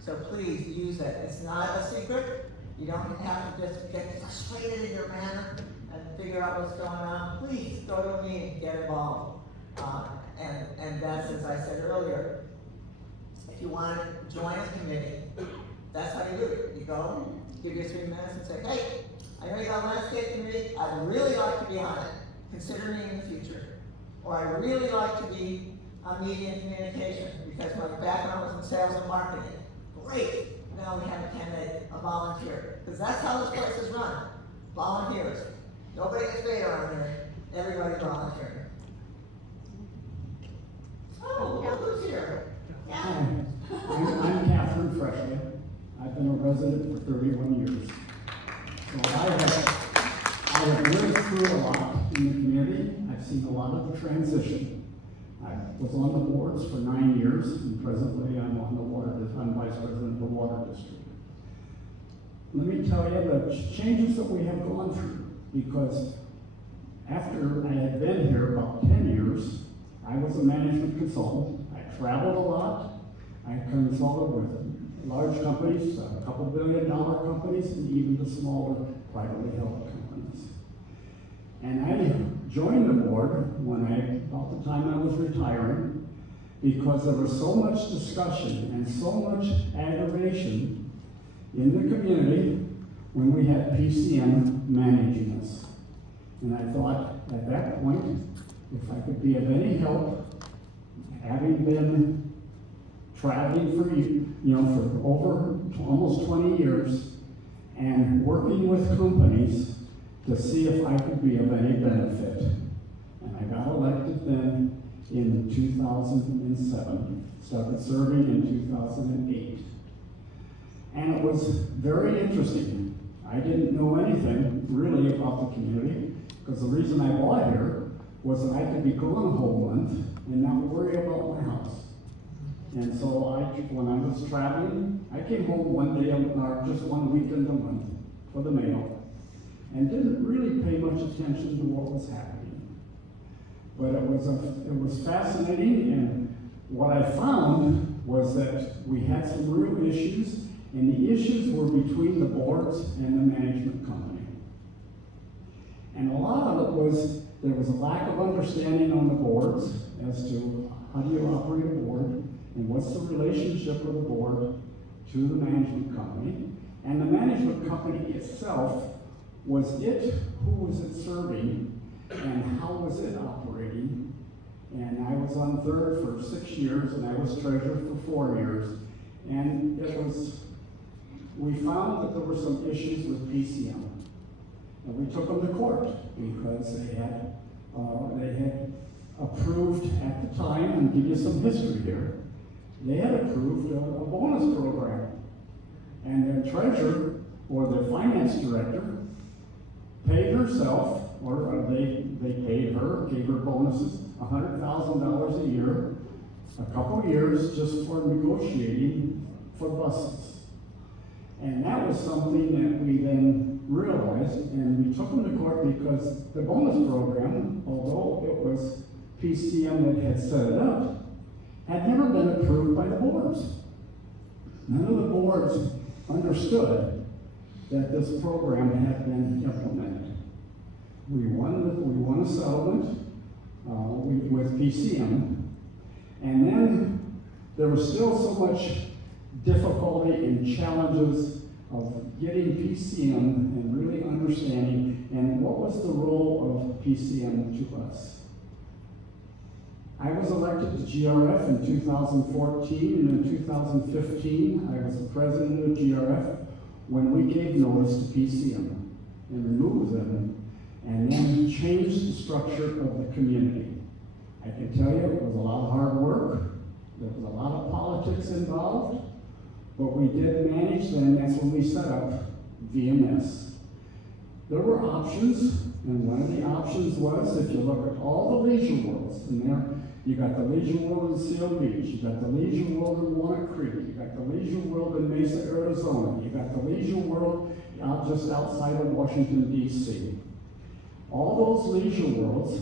So please use it. It's not a secret. You don't have to just get frustrated in your manner and figure out what's going on. Please go to a meeting, get involved. And that's, as I said earlier, if you want to join a committee, that's how you do it. You go, give your 3 minutes and say, hey, I know you got a landscape committee, I'd really like to be on it, consider me in the future. Or I'd really like to be on media and communication, because my background was in sales and marketing. Great, now we have a candidate, a volunteer, because that's how this place is run, volunteers. Nobody gets paid around here, everybody's volunteering. Oh, look who's here. Hi, I'm Catherine Freshman. I've been a resident for 31 years. So I have lived through a lot in the community. I've seen a lot of the transition. I was on the boards for 9 years, and presently I'm on the I'm vice president of the water district. Let me tell you the changes that we have gone through, because after I had been here about 10 years, I was a management consultant. I traveled a lot. I consulted with large companies, a couple $billion companies, and even the smaller privately held companies. And I joined the board about the time I was retiring, because there was so much discussion and so much aggravation in the community when we had PCM managing us. And I thought at that point, if I could be of any help, having been traveling for over almost 20 years and working with companies to see if I could be of any benefit. And I got elected then in 2007, started serving in 2008. And it was very interesting. I didn't know anything really about the community, because the reason I bought here was that I could be gone a whole month and not worry about my house. And so when I was traveling, I came home one day, or just one weekend a month for the mail, and didn't really pay much attention to what was happening. But it was fascinating, and what I found was that we had some real issues, and the issues were between the boards and the management company. And a lot of it was, there was a lack of understanding on the boards as to how do you operate a board, and what's the relationship of the board to the management company. And the management company itself, who was it serving, and how was it operating? And I was on third for 6 years, and I was treasurer for 4 years. And we found that there were some issues with PCM. And we took them to court because they had approved at the time, and give you some history here, they had approved a bonus program. And their treasurer, or their finance director, paid herself, or they paid her, gave her bonuses, $100,000 a year, a couple years just for negotiating for buses. And that was something that we then realized, and we took them to court because the bonus program, although it was PCM that had set it up, had never been approved by the boards. None of the boards understood that this program had been implemented. We won a settlement with PCM, and then there was still so much difficulty and challenges of getting PCM and really understanding, and what was the role of PCM to us. I was elected to GRF in 2014, and in 2015, I was the president of GRF when we gave notice to PCM and removed them, and then changed the structure of the community. I can tell you it was a lot of hard work, there was a lot of politics involved, but we did manage them. That's when we set up VMS. There were options, and one of the options was, if you look at all the leisure worlds in there, you got the leisure world in Seal Beach, you got the leisure world in Walnut Creek, you got the leisure world in Mesa, Arizona, you got the leisure world out just outside of Washington, D.C. All those leisure worlds,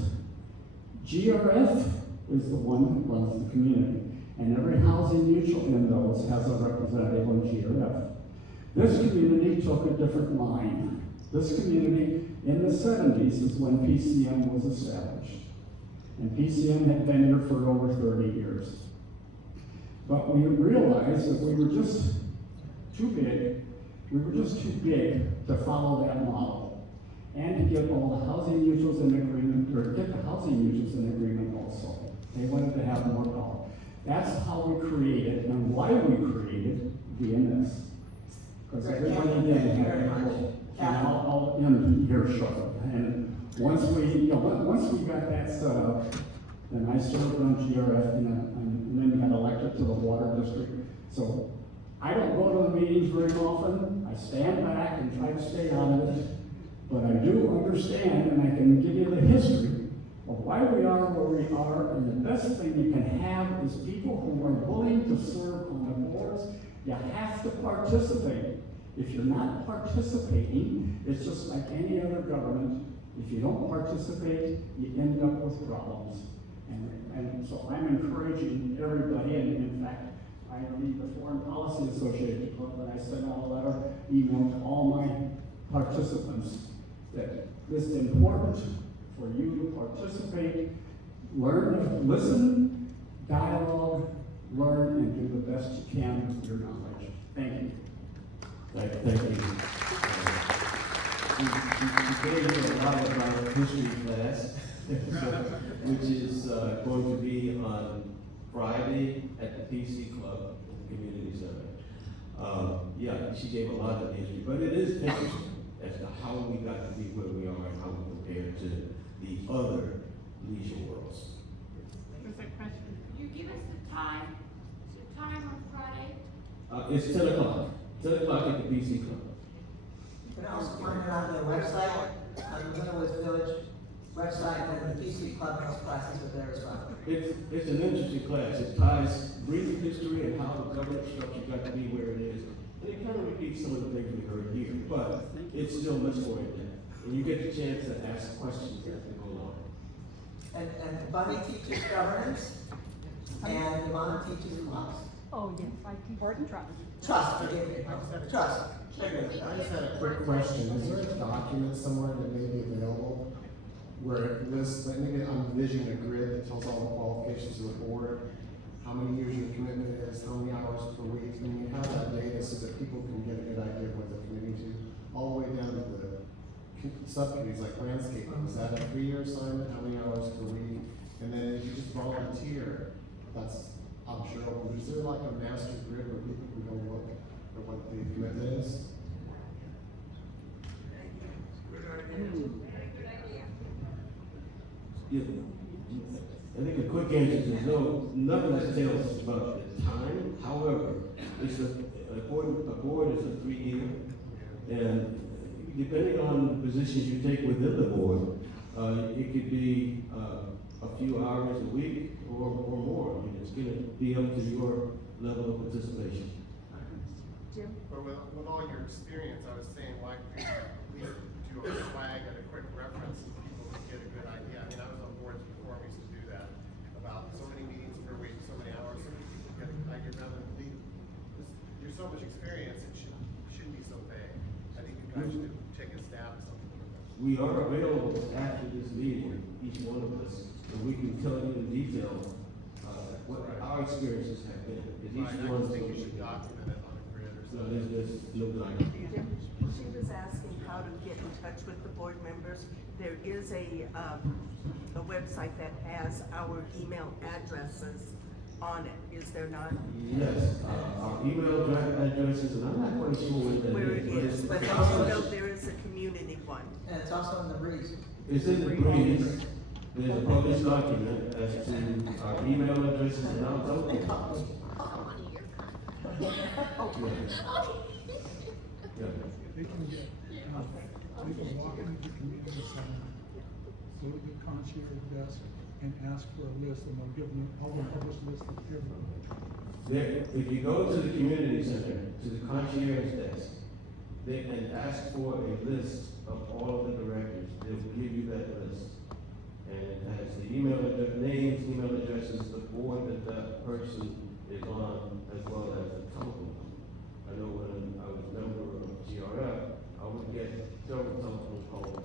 GRF is the one that runs the community. And every housing mutual in those has a representative on GRF. This community took a different line. This community in the 70s is when PCM was established. And PCM had been here for over 30 years. But we realized that we were just too big. We were just too big to follow that model. And to get all the housing mutuals in agreement, or get the housing mutuals in agreement also. They wanted to have more power. That's how we created, and why we created VMS. Because everybody didn't have a role. And I'll end here shortly. And once we got that set up, then I served on GRF, and then got elected to the water district. So I don't go to the meetings very often. I stand back and try to stay out of it. But I do understand, and I can give you the history of why we are where we are, and the best thing you can have is people who are willing to serve on the boards. You have to participate. If you're not participating, it's just like any other government. If you don't participate, you end up with problems. And so I'm encouraging everybody, and in fact, I lead the Foreign Policy Association Club, and I sent out a letter, email to all my participants that this is important for you to participate, learn, listen, dialogue, learn, and do the best you can with your knowledge. Thank you. Thank you. We gave a lot of our history class, which is going to be on Friday at the PC Club, Community Center. Yeah, she gave a lot of history, but it is interesting as to how we got to be where we are and how we compare to the other leisure worlds. There's a question. Can you give us the time? Is the time on Friday? It's 10 o'clock. 10 o'clock at the PC Club. You can also find it on their website, on the Winterwood Village website, and the PC Clubhouse classes are there as well. It's an interesting class. It ties brief history and how the government structure got to be where it is. And it kind of repeats some of the things we heard here, but it's still much more in depth. And you get the chance to ask questions as we go along. And Bunny teaches governance, and Yvonne teaches clubs. Oh, yes, I teach board and trust. Trust, forgive me, trust. I just had a quick question. Is there a document somewhere that may be available where it lists, like maybe I'm envisioning a grid that tells all the qualifications of the board, how many years your commitment is, how many hours per week, and you have that data so that people can get a good idea of what they're committing to, all the way down to the subcommittees like landscaping. Is that a 3-year assignment? How many hours per week? And then if you just volunteer, that's, I'm sure, is there like a master grid where people can go look at what the commitment is? Yeah. I think a quick answer is no, nothing that tells us about the time. However, it's a board is a 3-year, and depending on the positions you take within the board, it could be a few hours a week or more. I mean, it's going to be up to your level of participation. Jim? But with all your experience, I was saying, why could you at least do a flag and a quick reference so people can get a good idea? I mean, I was on boards before, we used to do that, about so many meetings per week, so many hours, so many people get an idea rather than leave. You're so much experience, it shouldn't be so vague. I think we are available after this meeting, each one of us, and we can tell you in detail, what our experiences have been. Because each one think you should document it on a grid or So something. there's no good. She was asking how to get in touch with the board members. There is a website that has our email addresses on it, is there not? Yes, our email addresses, and I'm not quite sure what that Where it is, is, but but it's. also know there is a community one. And it's also in the breeze. It's in the breeze. There's a published document as to our email addresses and our telephone. Yeah. They can get, they can walk into the community center, go to the concierge desk and ask for a list, and they'll give them all the published list of everyone. There, if you go to the community center, to the concierge desk, they can ask for a list of all of the directors, they will give you that list. And it has the email address, names, email addresses, the board that that person is on, as well as the telephone number. I know when I was a member of GRF, I would get several telephone calls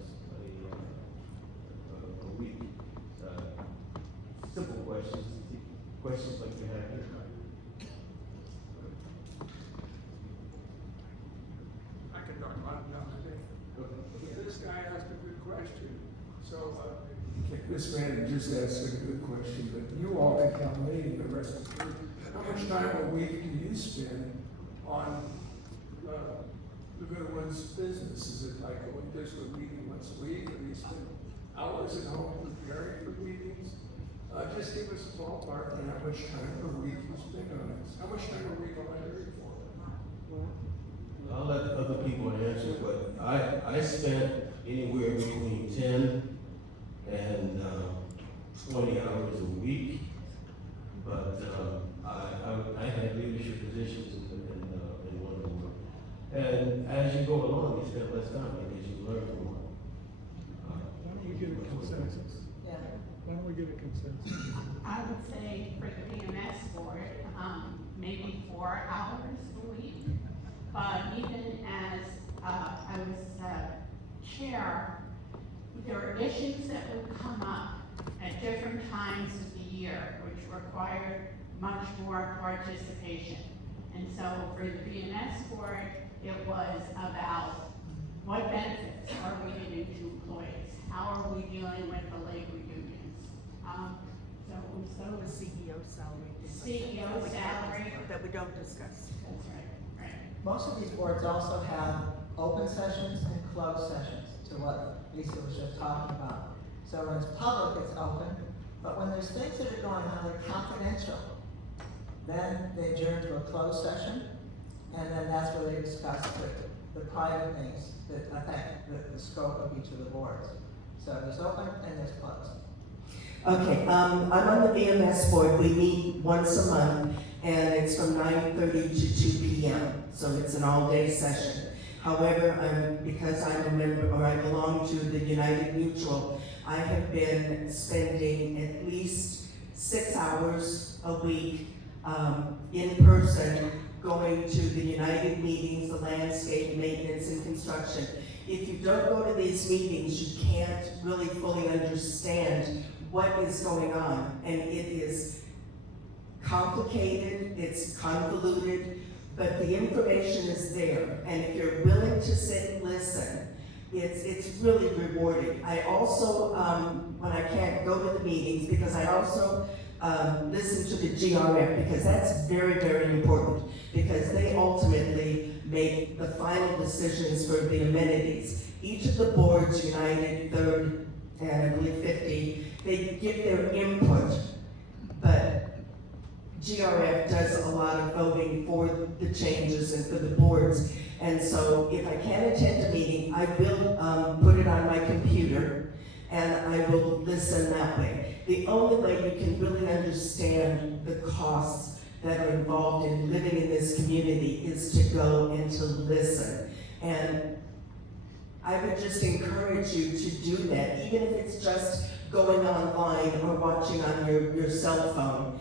a week. Simple questions, questions like you have here. I can talk about it now today. This guy asked a good question, so, this man just asked a good question, but you all can tell me and the rest of the group, how much time a week do you spend on, the good one's business? Is it like going just to a meeting once a week, or do you spend hours at home preparing for meetings? Just give us a ballpark on how much time per week you spend on it. How much time a week am I here for? I'll let other people answer, but I spent anywhere between 10 and 20 hours a week. But I had leadership positions in one of them. And as you go along, you spend less time because you learn more. Why don't we get a consensus? Yeah. Why don't we get a consensus? I would say for the BMS board, maybe 4 hours a week. But even as, I was, chair, there are issues that would come up at different times of the year, which required much more participation. And so for the BMS board, it was about what benefits are we giving to employees? How are we dealing with the labor unions? So The CEO salary. CEO salary. That we don't discuss. That's right, right. Most of these boards also have open sessions and closed sessions, to what Lisa was just talking about. So when it's public, it's open, but when there's things that are going on that are confidential, then they adjourn to a closed session, and then that's where they discuss the private things that affect the scope of each of the boards. So there's open and there's closed. Okay, I'm on the VMS board. We meet once a month, and it's from 9:30 to 2 p.m. So it's an all-day session. However, because I'm a member, or I belong to the United Mutual, I have been spending at least 6 hours a week in person, going to the United meetings, the landscape, maintenance, and construction. If you don't go to these meetings, you can't really fully understand what is going on, and it is complicated, it's convoluted, but the information is there, and if you're willing to sit and listen, it's really rewarding. I also, when I can't go to the meetings, because I also listen to the GRF, because that's very, very important, because they ultimately make the final decisions for the amenities. Each of the boards, United, Third, and I believe 50, they give their input, but GRF does a lot of voting for the changes and for the boards. And so if I can't attend a meeting, I will put it on my computer and I will listen that way. The only way you can really understand the costs that are involved in living in this community is to go and to listen. And I would just encourage you to do that, even if it's just going online or watching on your cell phone.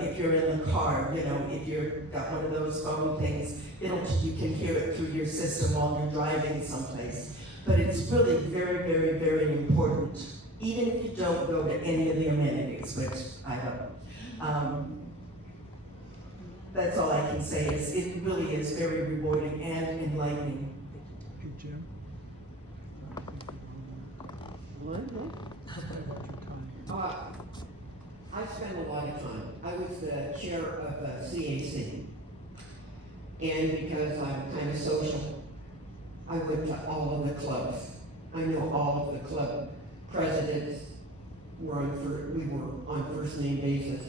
If you're in the car, you know, if you've got one of those phone things, you can hear it through your system while you're driving someplace. but it's really very, very, very important, even if you don't go to any of the amenities, which I don't. That's all I can say, is it really is very rewarding and enlightening. I spent a lot of time. I was the chair of the CAC. And because I'm kind of social, I went to all of the clubs. I know all of the club presidents. We were on first name basis.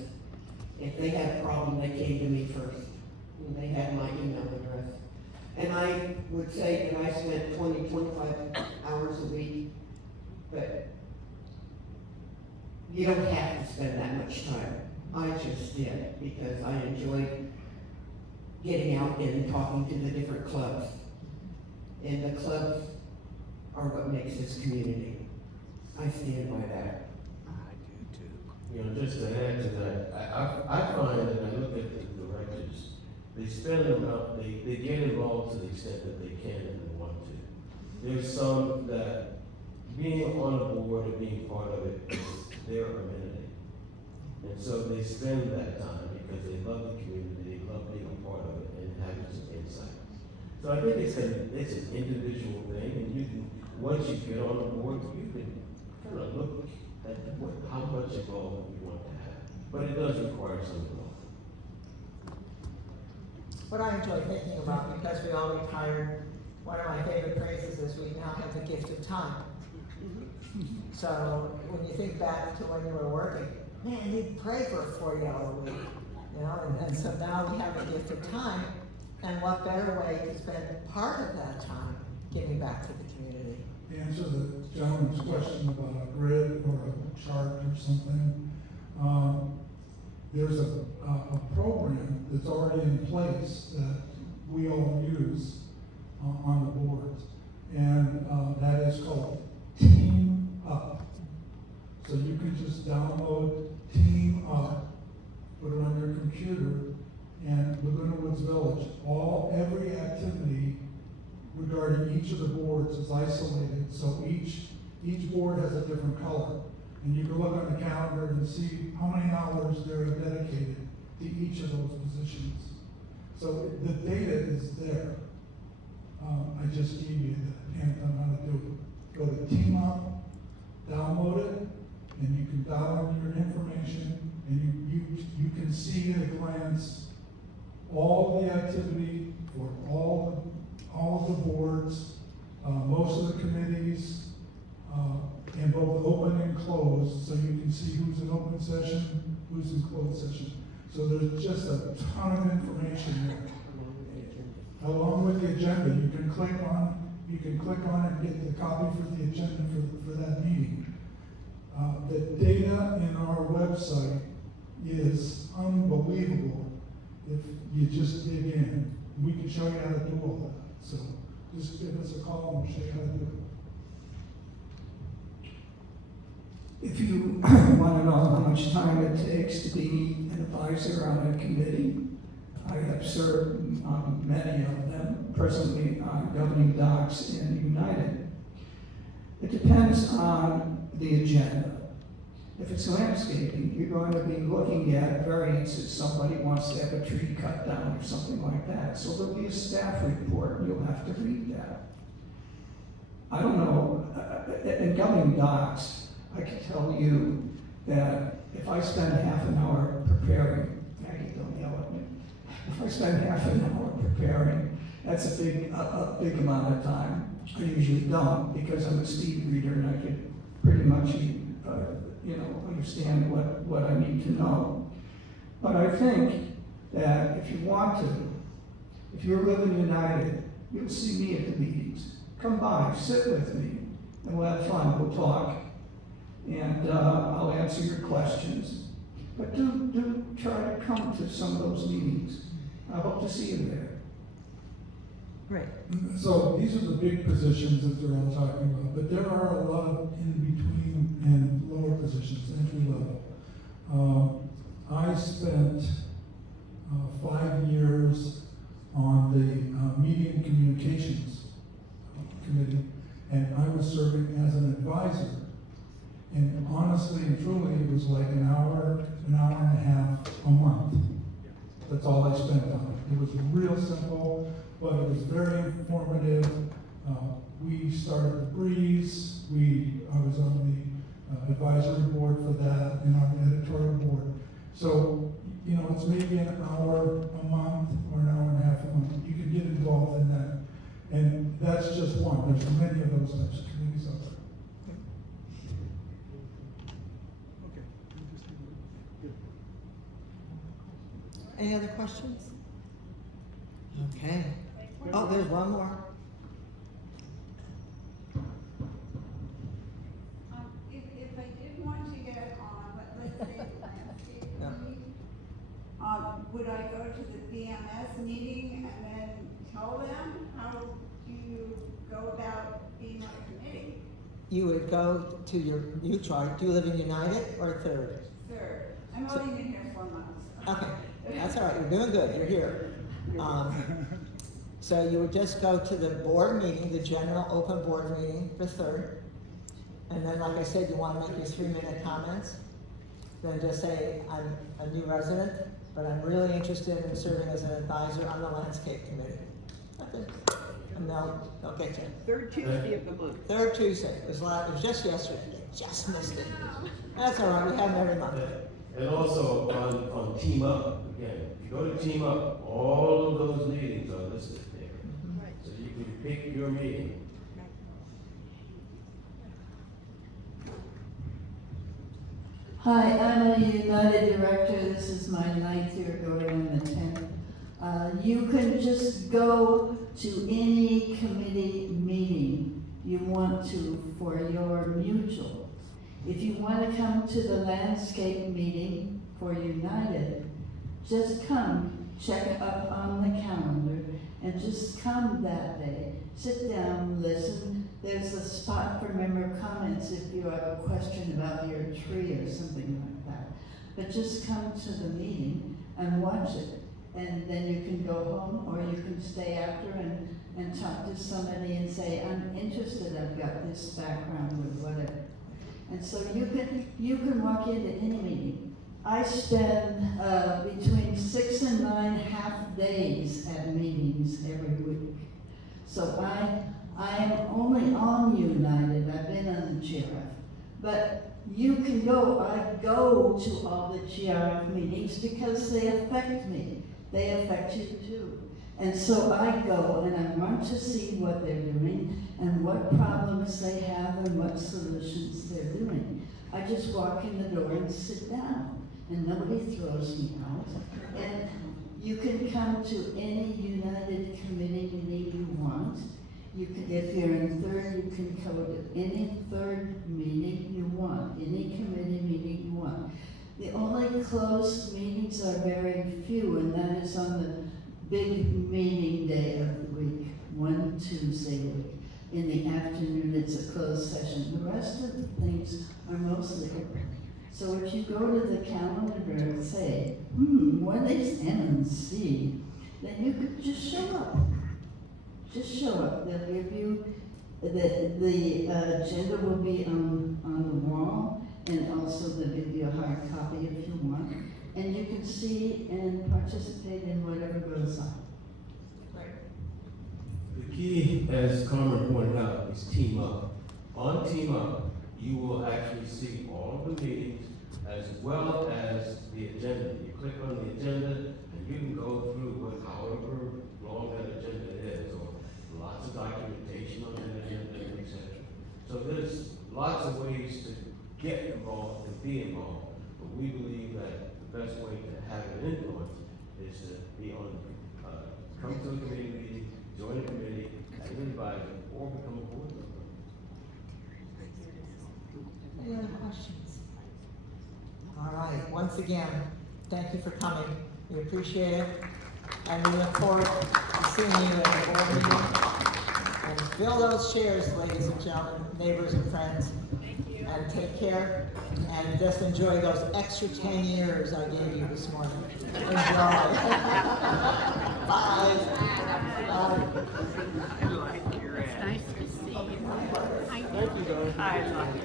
If they had a problem, they came to me first. And they had my email address. And I would say that I spent 20, 25 hours a week, but you don't have to spend that much time. I just did, because I enjoyed getting out and talking to the different clubs. And the clubs are what makes this community. I stand by that. You know, just to add to that, I find that I look at the directors, they spend about, they get involved to the extent that they can and they want to. There's some that being on a board or being part of it is their amenity. And so they spend that time because they love the community, they love being a part of it and having some insight. So I think it's an individual thing, and you can, once you get on the board, you can kind of look at how much involvement you want to have. But it does require some involvement. What I enjoy thinking about, because we all retired, one of my favorite phrases is we now have the gift of time. So when you think back to when you were working, man, you'd pray for a 40-hour week, you know, and so now we have a gift of time, and what better way to spend part of that time giving back to the community? To answer the gentleman's question about a grid or a chart or something, there's a program that's already in place that we all use on the boards, and that is called Team Up. So you can just download Team Up, put it on your computer, and Laguna Woods Village, every activity regarding each of the boards is isolated, so each board has a different color. And you can look on the calendar and see how many hours they're dedicated to each of those positions. So the data is there. I just gave you the hint on how to do it. Go to Team Up, download it, and you can download your information, and you can see at a glance all the activity for all of the boards, most of the committees, in both open and closed, so you can see who's in open session, who's in closed session. So there's just a ton of information there. Along with the agenda, you can click on it and get the copy for the agenda for that meeting. The data in our website is unbelievable if you just dig in. We can show you how to do all that. So just give us a call and we'll show you how to do it. If you want to know how much time it takes to be an advisor on a committee, I have served on many of them, presently on governing docs and United. It depends on the agenda. If it's landscaping, you're going to be looking at variances. Somebody wants to have a tree cut down or something like that. So there'll be a staff report, and you'll have to read that. I don't know, in governing docs, I can tell you that if I spend half an hour preparing, Maggie, don't yell at me. If I spend half an hour preparing, that's a big amount of time. I usually don't, because I'm a speed reader and I can pretty much, understand what I need to know. But I think that if you want to, if you're living United, you'll see me at the meetings. Come by, sit with me, and we'll have fun. We'll talk. And I'll answer your questions. But do try to come to some of those meetings. I hope to see you there. Great. So these are the big positions that they're all talking about, but there are a lot of in-between and lower positions, entry level. I spent 5 years on the Media and Communications Committee, and and truly, it was like an hour and a half a month. That's all I spent on it. It was real simple, but it was very informative. We started the Breeze. I was on the advisory board for that and on the editorial board. So, you know, it's maybe an hour a month or an hour and a half a month. You can get involved in that. And that's just one. There's many of those types of committees out there. Any other questions? Okay. Oh, there's one more. If I did want to get on, let's say the landscape Yeah. meeting, would I go to the BMS meeting and then tell them? How do you go about being on a committee? You would go to your, do you live in United or Third? Third, I'm only been here 4 months. Okay, that's all right, you're doing good, you're here. So you would just go to the board meeting, the general open board meeting for Third. And then, like I said, you want to make your 3-minute comments. Then just say, I'm a new resident, but I'm really interested in serving as an advisor on the landscape committee. That's it. And they'll get you. Third Tuesday of the month. Third Tuesday, it was just yesterday, just missed it. That's all right, we have them every month. And also on Team Up, again, if you go to Team Up, all of those meetings are listed there. So you can pick your meeting. Hi, I'm a United Director. This is my 9th year going on the 10th. You can just go to any committee meeting you want to for your mutual. If you want to come to the landscape meeting for United, just come, check up on the calendar, and just come that day. Sit down, listen. There's a spot for member comments if you have a question about your tree or something like that. But just come to the meeting and watch it. And then you can go home, or you can stay after and talk to somebody and say, I'm interested, I've got this background with whatever. And so you can walk into any meeting. I spend between 6 and 9 half days at meetings every week. So I am only on United, I've been on the GRF. But you can go, I go to all the GRF meetings because they affect me. They affect you too. And so I go and I want to see what they're doing and what problems they have and what solutions they're doing. I just walk in the door and sit down and nobody throws me out. And you can come to any United committee meeting you want. You can, if you're in Third, you can go to any Third meeting you want, any committee meeting you want. The only closed meetings are very few, and that is on the big meeting day of the week, one Tuesday week. In the afternoon, it's a closed session. The rest of the things are mostly open. So if you go to the calendar and say, what is M&C? Then you could just show up. Just show up. They'll give you, the agenda will be on the wall, and also they'll give you a hard copy if you want. And you can see and participate in whatever goes on. The key, as Carmen pointed out, is Team Up. On Team Up, you will actually see all of the meetings as well as the agenda. You click on the agenda and you can go through however long that agenda is, or lots of documentation on that agenda, etc. So there's lots of ways to get involved and be involved, but we believe that the best way to have an influence is to be on, come to a committee meeting, join a committee, as an advisor, or become a board member. Any other questions? All right, once again, thank you for coming. We appreciate it. And we look forward to seeing you at the board meeting. And fill those chairs, ladies and gentlemen, neighbors and friends. Thank you. And take care. And just enjoy those extra 10 years I gave you this morning. Enjoy. Bye. Bye. It's nice to see you. Thank you, guys. I love you.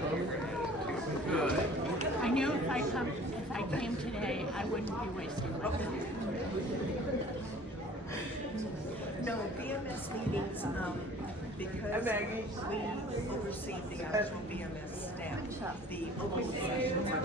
Good. if I came today, I wouldn't be wasting my time. No, BMS meetings, because we oversee the actual BMS staff, the open sessions are